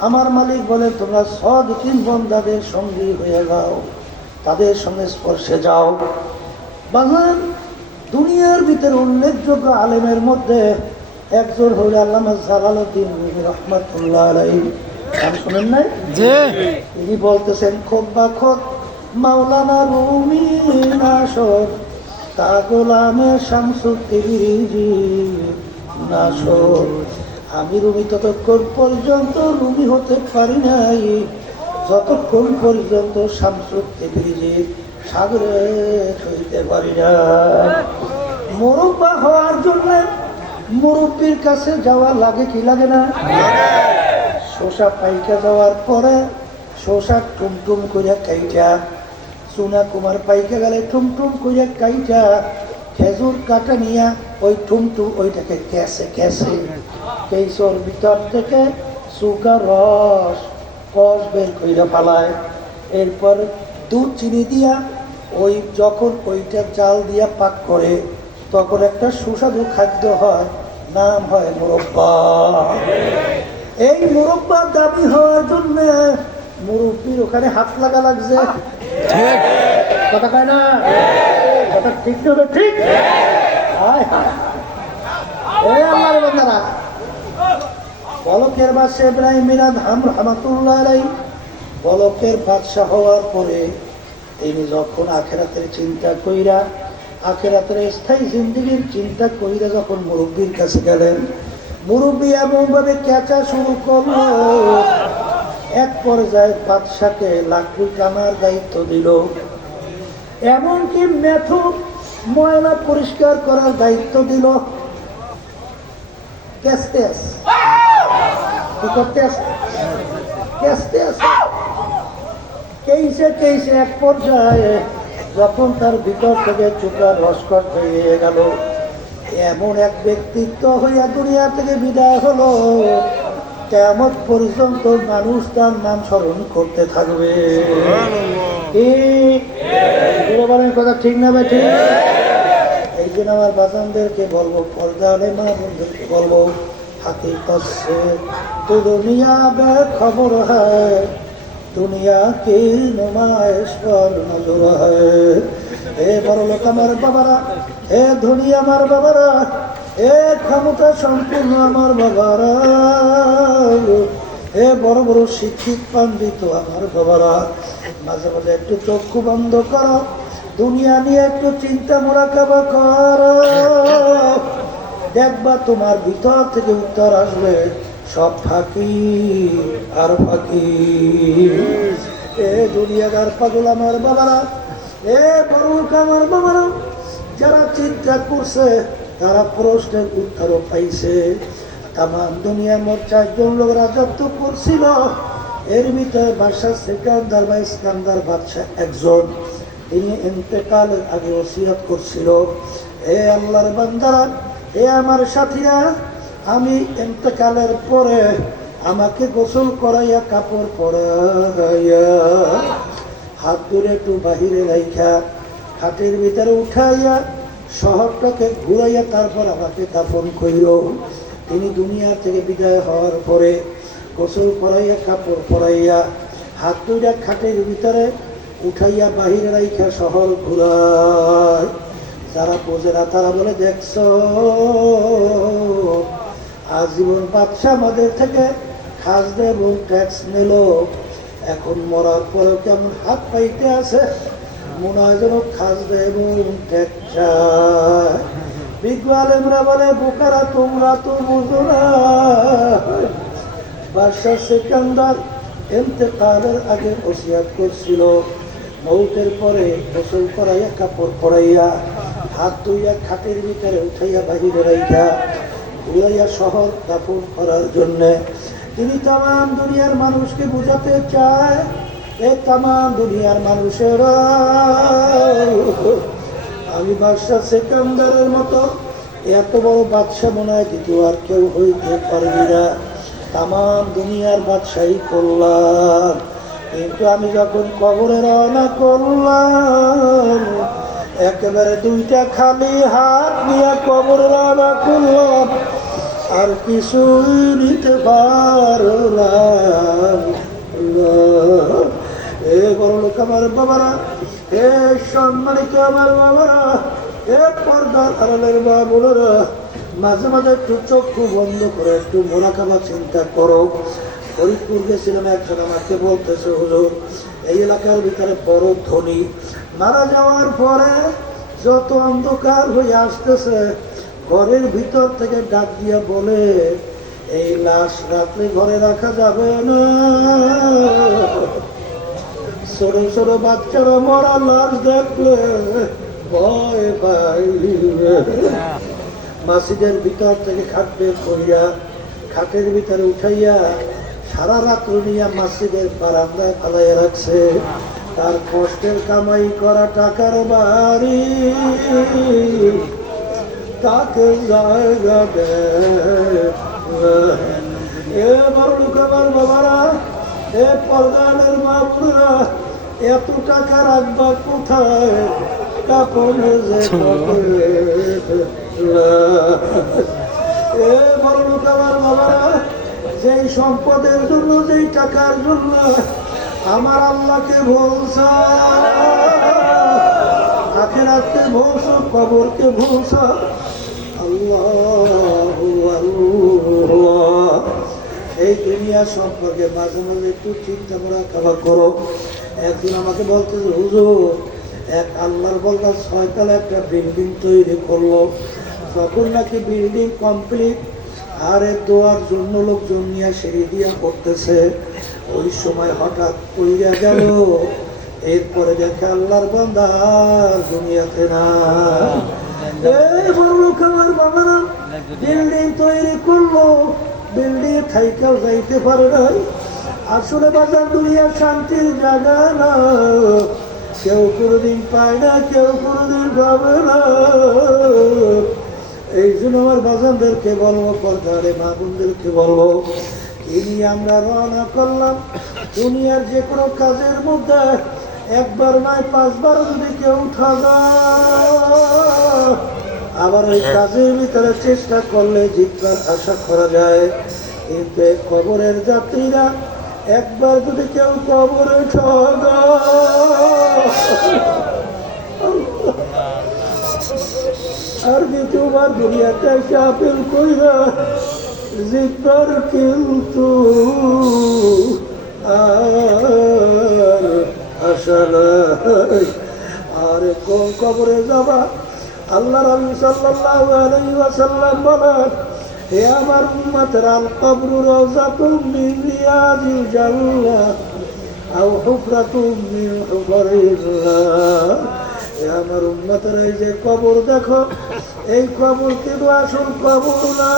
আমার মালিক বলে তোমরা সাদিকিন বান্দাদের সঙ্গী হয়ে যাও তাদের সঙ্গে স্পর্শে যাও বাজান দুনিয়ার ভিতরে উল্লেখযোগ্য আলেমের মধ্যে একজন হইল আল্লামা জালালউদ্দিন রহমাতুল্লাহ আলাইহি নাম শুনেন নাই জি তিনি বলতেছেন খোদ বা খোদ মাওলানা রুমি নাশর তা গোলামে শামসুদ্দিন নাশর আমি রুমি ততক্ষণ পর্যন্ত রুমি হতে পারি নাই যতক্ষণ পর্যন্ত শামসুদ্দিন সাগরে হইতে পারি না মুরব্বা হওয়ার জন্য মুরব্বির কাছে যাওয়া লাগে কি লাগে না শোষা পাইকা যাওয়ার পরে শোষা টুমটুম করিয়া কাইটা সোনা কুমার পাইকা গেলে টুমটুম করিয়া কাইটা খেজুর কাটা নিয়া ওই টুমটুম ওইটাকে ক্যাসে ক্যাসে কেসর ভিতর থেকে সুগার রস কষ বের কইরা পালায় এরপর দুধ চিনি দিয়া ওই যখন ওইটা জাল দিয়া পাক করে তখন একটা সুস্বাদু খাদ্য হয় নাম হয় মুরব্বা এই মুরব্বার দাবি হওয়ার জন্য মুরব্বির ওখানে হাত লাগা লাগছে কথা কয় না কথা ঠিক তো ঠিক আল্লাহর বান্দারা বলকের বাদশা ইব্রাহিম বিন আদহাম রাহমাতুল্লাহ আলাইহি বলকের বাদশা হওয়ার পরে তিনি যখন আখিরাতের চিন্তা কইরা আখিরাতের স্থায়ী জিন্দেগির চিন্তা কইরা যখন মুরব্বির কাছে গেলেন মুরব্বি এমনভাবে কেঁচা শুরু করলো এক পর্যায়ে বাদশাকে লাকড়ি টানার দায়িত্ব দিল এমনকি মেথু ময়লা পরিষ্কার করার দায়িত্ব দিল কেসতে আছে কি করতে আছে কেসতে আছে কেইসে কেইসে এক পর্যায়ে যখন তার ভিতর থেকে চুকার রসকট হয়ে গেল এমন এক ব্যক্তিত্ব হইয়া দুনিয়া থেকে বিদায় হলো কিয়ামত পর্যন্ত মানুষ তার নাম স্মরণ করতে থাকবে কথা ঠিক না ভাই ঠিক এই জন্য আমার বাজানদেরকে বলবো পর্দালে মা বোনদেরকে বলবো হাকিকত সে তো দুনিয়া বে খবর হয় দুনিয়া কি নুমাইশ পর নজর হয় হে বড় লোক আমার বাবারা হে ধনী আমার বাবারা হে ক্ষমতা সম্পূর্ণ আমার বাবারা হে বড় বড় শিক্ষিত পাণ্ডিত আমার বাবারা মাঝে মাঝে একটু চক্ষু বন্ধ করো দুনিয়া নিয়ে একটু চিন্তা মোরাকাবা করো দেখবা তোমার ভিতর থেকে উত্তর আসবে সব ফাঁকি আর ফাঁকি এ দুনিয়াদার পাগল আমার বাবারা এ বড় আমার বাবারা যারা চিন্তা করছে তারা প্রশ্নের উত্তরও পাইছে তাম দুনিয়ার মোট 4 জন লোক রাজত্ব করছিল এর ভিতরে বাদশা সিকান্দার বা ইস্কান্দার বাদশা একজন তিনি ইন্তেকালের আগে ওসিয়ত করছিল হে আল্লাহর বান্দারা হে আমার সাথীরা আমি ইন্তেকালের পরে আমাকে গোসল করাইয়া কাপড় পরাইয়া হাত ধরে একটু বাহিরে রাইখা হাতের ভিতরে উঠাইয়া শহরটাকে ঘুরাইয়া তারপর আমাকে দাফন করিল তিনি দুনিয়া থেকে বিদায় হওয়ার পরে গোসল করাইয়া কাপড় পরাইয়া হাত দুইটা খাটের ভিতরে উঠাইয়া বাহিরে রাইখা শহর ঘুরায় যারা বোঝে না তারা বলে দেখছ আজীবন বাদশা আমাদের থেকে খাজনা এবং ট্যাক্স নিল এখন মরার পরেও কেমন হাত পাইতে আছে মনে হয় যেন খাজনা এবং ট্যাক্স চায় বিজ্ঞ আলেমরা বলে বোকারা তোমরা তো বুঝো না বাদশা সিকান্দার ইন্তেকালের আগে ওসিয়াত করছিল মৌতের পরে গোসল করাইয়া কাপড় পরাইয়া হাত ধুইয়া খাটের ভিতরে উঠাইয়া বাহিরে রাইখা উড়াইয়া শহর দাফন করার জন্যে। তিনি তাম দুনিয়ার মানুষকে বোঝাতে চায়, এ তাম দুনিয়ার মানুষেরা, আমি বাদশাহ সেকান্দারের মতো এত বড় বাদশাহ মনে হয় দ্বিতীয় আর কেউ হইতে পারবি না। তাম দুনিয়ার বাদশাহী করলাম, কিন্তু আমি যখন কবরে রওনা করলাম একেবারে দুইটা খালি হাত নিয়ে কবরে রওনা করলাম, আর কিছুই নিতে পারলাম। এ বড় লোক আমার বাবারা, এ সম্মানিত আমার বাবারা, এ পর্দার আড়ালের বাবুরা, মাঝে মাঝে একটু চক্ষু বন্ধ করে একটু মোরাকাবা চিন্তা করো। ফরিদপুর গেছিলাম, একজন আমাকে বলতেছে, হুজুর এই এলাকার ভিতরে বড় ধনী, মারা যাওয়ার পরে যত অন্ধকার হয়ে আসতেছে ঘরের ভিতর থেকে ডাক দিয়া বলে, এই লাশ রাত্রে ঘরে রাখা যাবে না, ছোট ছোট বাচ্চারা মরা লাশ দেখলে ভয় পাইবে। মসজিদের ভিতর থেকে খাট বের করিয়া খাটের ভিতরে উঠাইয়া সারা রাত্র নিয়ে মসজিদের বারান্দায় ফালাইয়া রাখছে। তার কষ্টের কামাই করা টাকার বাড়ি তাকে জায়গা দেয়। এ বড় লোকাবার বাবারা, এ পর্দানের বাবুরা, এত টাকা রাখবা কোথায়? কাপড়ে যে এ বড় লোকাবার বাবারা, যেই সম্পদের জন্য, যেই টাকার জন্য আমার আল্লাহকে ভরসা, আখিরাতকে ভরসা, কবরকে ভরসা, আল্লাহু আল্লাহ। এই দুনিয়া সম্পর্কে মাঝে মাঝে একটু চিন্তা করা খাবার করো। একদিন আমাকে বলতেছে, হুজুর এক আল্লাহর বলবার 6 তলা একটা বিল্ডিং তৈরি করলো, তখন নাকি বিল্ডিং কমপ্লিট, আর এর দোয়ার জন্য লোকজন নিয়ে সিঁড়ি দিয়া করতেছে। ওই সময় হঠাৎ পইরা গেল, এরপরে দেখে আল্লাহর বান্দা দুনিয়াতে না। বিল্ডিং তৈরি করলো, বিল্ডিং থাইকাও যাইতে পারে নাই। আসলে বাজার দুনিয়া শান্তির জায়গা না, কেউ কোনোদিন পায় না, কেউ কোনোদিন পাবে না। এই জন্য আমার বাজানদেরকে বলবো, পর্দারে মা বোনদেরকে বলবো, ইনি আমরা রওনা করলাম দুনিয়ার যে কোনো কাজের মধ্যে একবার নয় 5 বার যদি কেউ উঠা যায়, আবার ওই কাজের ভিতরে চেষ্টা করলে জিতবার আশা করা যায়। কিন্তু কবরের যাত্রীরা একবার যদি কেউ কবরে উঠা আর দ্বিতীয়বার দুনিয়াতে এসে আপিল কইরা জিতবার কিন্তু আর আশা নাই। আর কোন কবরে যাবা? আল্লাহ রাসূল সাল্লাল্লাহু আলাইহি ওয়াসাল্লাম বলেন, হে আমার উম্মতেরা, আল কবরু রাওযাতুম মিন রিয়াজিল জান্নাহ আও হুফরাতুম মিন হুফারিল্লাহ। হে আমার উম্মতেরা, এই যে কবর দেখো, এই কবর কিন্তু আসল কবর না।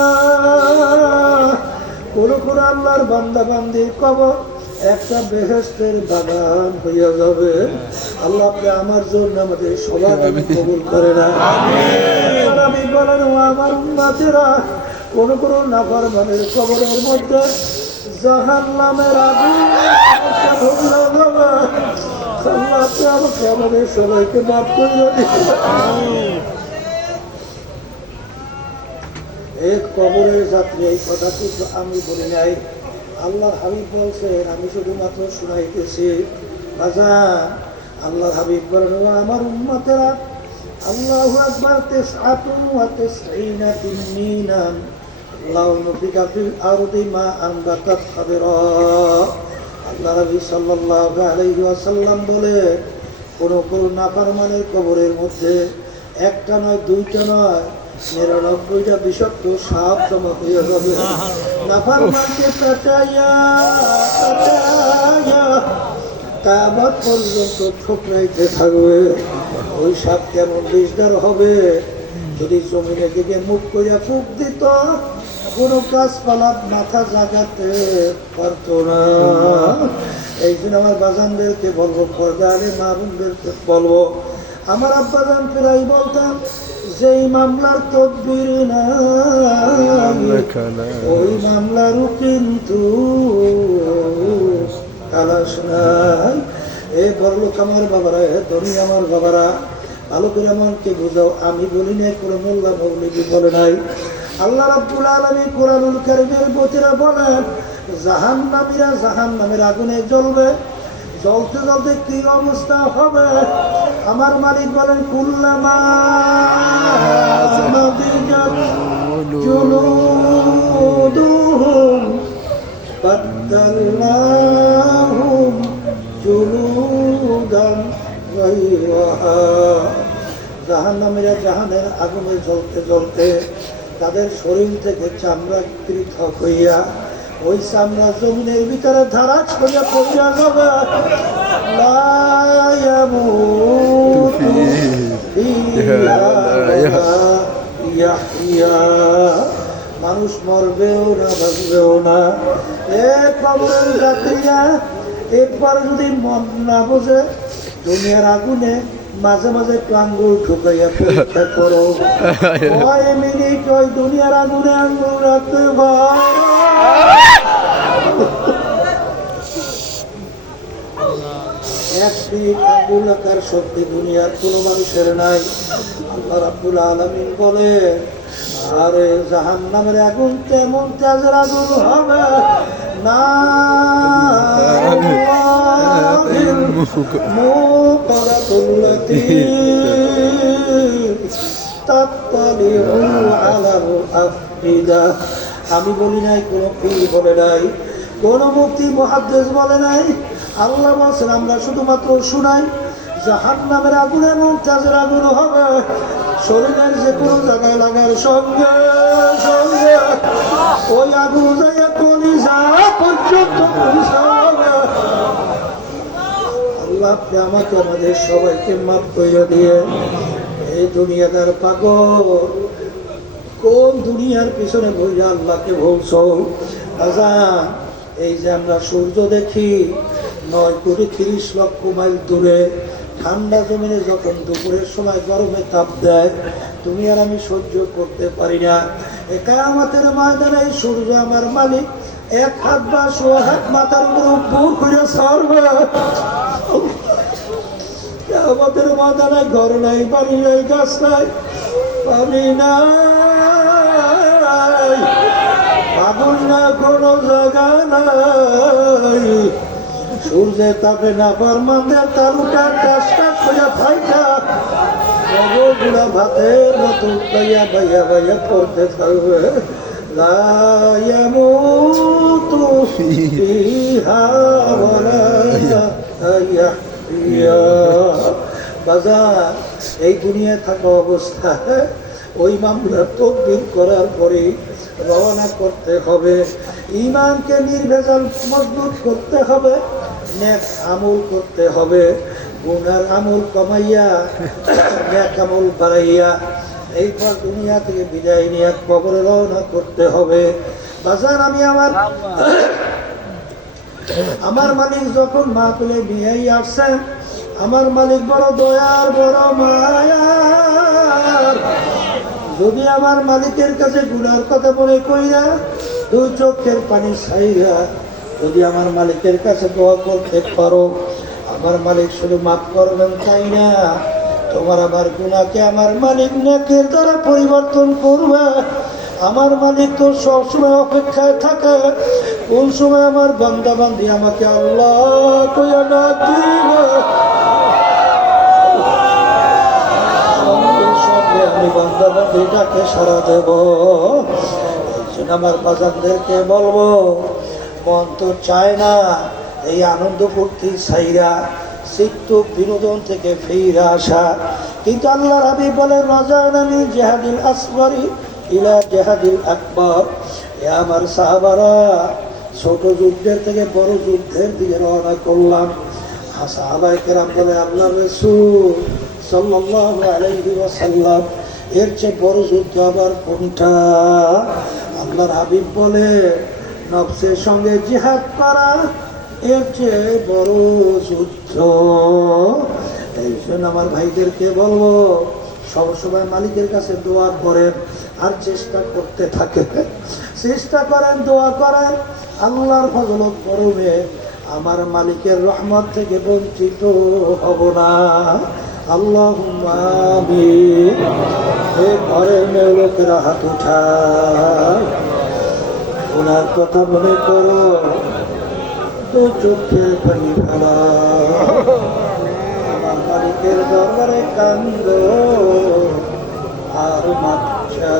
কোন কোন আল্লাহর বান্দা বান্দির কবর একটা বেহেশতের বাগান হইয়া যাবে। আল্লাহ আপনি আমার জন্য আমাদের সবার কবুল করে না। আমি বলেন, আমার উম্মতেরা, কোন কোন নাফরমানের কবরের মধ্যে জাহান্নামের আগুন ধরিয়া যাবে। আল্লাহ আপনি আমাকে আমাদের সবাইকে মাফ করিয়া দিন। এক কবরের যাত্রী, এই কথা কিন্তু আমি বলি নাই, আল্লাহর হাবিব বলছেন, আমি শুধুমাত্র শুনাইতেছি। বাজান, আল্লাহর হাবিব বলেন, আমার উম্মতেরা, আল্লাহু আকবার 99 তিনমিনান লাউ নুফিকা ফিল আরদি মা আনবাতাত খাবিরা। আল্লাহ নবী সাল্লাল্লাহু আলাইহি ওয়াসাল্লাম বলে, কোন কোন নাফরমানের কবরের মধ্যে একটা নয়, দুইটা নয়, 99টা বিষাক্ত সাপ জমা হয়ে যাবে। নাফরমানকে পেটাইয়া কিয়ামত পর্যন্ত ঠোকরাইতে থাকবে। ওই সাপ কেমন বিষদার হবে, যদি জমিনের দিকে মুখ করিয়া ফুঁক দিত, কোনো গাছপালা মাথা জাগাতে পারতো না। এই জন্য আমার বাজানদেরকে বলবো, পর্দারে মা বোনদেরকে বলবো, আমার আব্বাজান প্রায় বলতাম যেই মামলার তদবির না ওই মামলারও কিন্তু খালাস নাই। এ বড়লোক আমার বাবারা, এ ধনী আমার বাবারা, ভালো করে আমাকে বুঝাও। আমি বলি নাই, কোনো মোল্লা মৌলবী বলে নাই। আল্লাহ রাব্বুল আলামিন কোরআনুল কারীমের ভিতরে বলেন, জাহান্নামীরা জাহান্নামের আগুনে জ্বলবে। জ্বলতে জ্বলতে কি অবস্থা হবে? আমার মালিক বলেন, কুল্লামা নাদিজাত জুলুদুহুম বাদদালনাহুম জুলুদান গায়রাহা। জাহান্নামীরা জাহানের আগুনে জ্বলতে জ্বলতে তাদের শরীর থেকে চামড়া পৃথক হইয়া ওই চামড়া জমিনের ভিতরে ধারাজ করিয়া পড়িয়া যাবে। লা ইয়ামুতু ফিহা ওয়ালা ইয়াহইয়া। মানুষ মরবেও না, বাঁচবেও না। এ কবরের যাত্রীরা, এরপর যদি মন না বোঝে, দুনিয়ার আগুনে মাঝে মাঝে একটু আঙ্গুল ঢুকাইয়া পরীক্ষা করো। কয় মিনিট ওই দুনিয়ার আগুনে আঙ্গুল রাখতে পারো? এক মিনিট আঙ্গুল রাখার শক্তি দুনিয়ার কোনো মানুষের নাই। আল্লাহ রাব্বুল আলামিন বলে, আরে জাহান্নামের আগুন তেমন তেজের আগুন হবে না। আমি বলি নাই, কোন পীর বলে নাই, কোন মুফতি মুহাদ্দিস বলে নাই। আল্লাহ বলছেন, আমরা শুধুমাত্র শুনাই। জাহান্নামের আগুন এমন তেজের আগুন হবে, শরীরের যে কোনো জায়গায় লাগার সঙ্গে সঙ্গে ওই আগুন যাইয়া কলিজা পর্যন্ত পৌঁছাবে। আল্লাহ আমাকে আমাদের সবাইকে মাফ করিয়া দিয়ে, এই দুনিয়াদার পাগল কোন দুনিয়ার পিছনে বইয়া আল্লাহকে বলছো? আজান, এই যে আমরা সূর্য দেখি 9,30,00,000 মাইল দূরে, ঠান্ডা জমিনে যখন দুপুরের সময় গরমে তাপ দেয়, তুমি আর আমি সহ্য করতে পারি না। কিয়ামতের ময়দানে এই সূর্য আমার মালিক এক হাত বা 100 হাত মাথার উপর উপর করে ছাড়বে। কিয়ামতের ময়দানে ঘর নাই, বাড়ি নাই, গাছ নাই, পানি নাই, আগুন না, কোনো জায়গা নাই। সূর্যের তাপে না ফরমানদের তালুটা টাস টাস করে ফাইটা গুলা ভাতের মতো বাইয়া বাইয়া বাইয়া পড়তে থাকবে। লা ইয়ামুতু ফিহা ওয়ালা ইয়াহইয়া। বাজার, এই দুনিয়ায় থাকা অবস্থায় ওই মামলার তদবির করার পরে রওনা করতে হবে। ঈমানকে নির্ভেজাল মজবুত করতে হবে, নেক আমল করতে হবে, গুনার আমল কমাইয়া নেক আমল বাড়াইয়া এইবার দুনিয়া থেকে বিদায় নিয়ে কবরে রওনা করতে হবে। বাজার, আমি আমার মালিক যখন মা তুলে নিয়ে আসছেন, আমার মালিক বড় দয়ার, বড় মায়ার। যদি আমার মালিকের কাছে গুনার কথা মনে কইরা দুই চোখের পানি ছাইরা যদি আমার মালিকের কাছে দোয়া করতে পারো, আমার মালিক শুধু মাফ করবেন তাই না, তোমার আমার গুনাহকে আমার মালিক নেকের দ্বারা পরিবর্তন করবে। আমার মালিক তো সবসময় অপেক্ষায় থাকে, কোন সময় আমার বান্দা বান্দি আমাকে আল্লাহ কইয়া ডাক দিবে। আমি বান্দা বান্দিটাকে সারা দেব। এই জন্য আমার বাজানদেরকে বলবো, মন তো চায় না এই আনন্দ ফুর্তি ছাইরা চিত্ত বিনোদন থেকে ফিরে আসা, কিন্তু আল্লাহর হাবিব বলেন, রাজানানি জিহাদিল আসগরি ইলা জিহাদিল আকবার। এ আমার সাহাবারা, ছোট যুদ্ধের থেকে বড় যুদ্ধের দিকে রওনা করলাম। সাহাবায়ে কেরাম বলে, আল্লাহর রাসূল সাল্লাল্লাহু আলাইহি ওয়াসাল্লাম, এর চেয়ে বড় যুদ্ধ আবার কোনটা? আল্লাহর হাবিব বলে নফসের সঙ্গে জিহাদ করা এর চেয়ে বড় যুদ্ধ। এই জন্য আমার ভাইদেরকে বলবো সবসময় মালিকের কাছে দোয়া করেন আর চেষ্টা করতে থাকেন, চেষ্টা করেন, দোয়া করেন, আল্লাহর ফজলত করবে আমার মালিকের রহমত থেকে বঞ্চিত হব না। আল্লাহুম্মা আমিন। এই ঘরের মেয়ে লোকেরা হাত উঠায়, ওনার কথা মনে করো, তো চোখের পানি ফেলা, আমার মালিকের দরবারে কান্দ আর মাচ্ছা।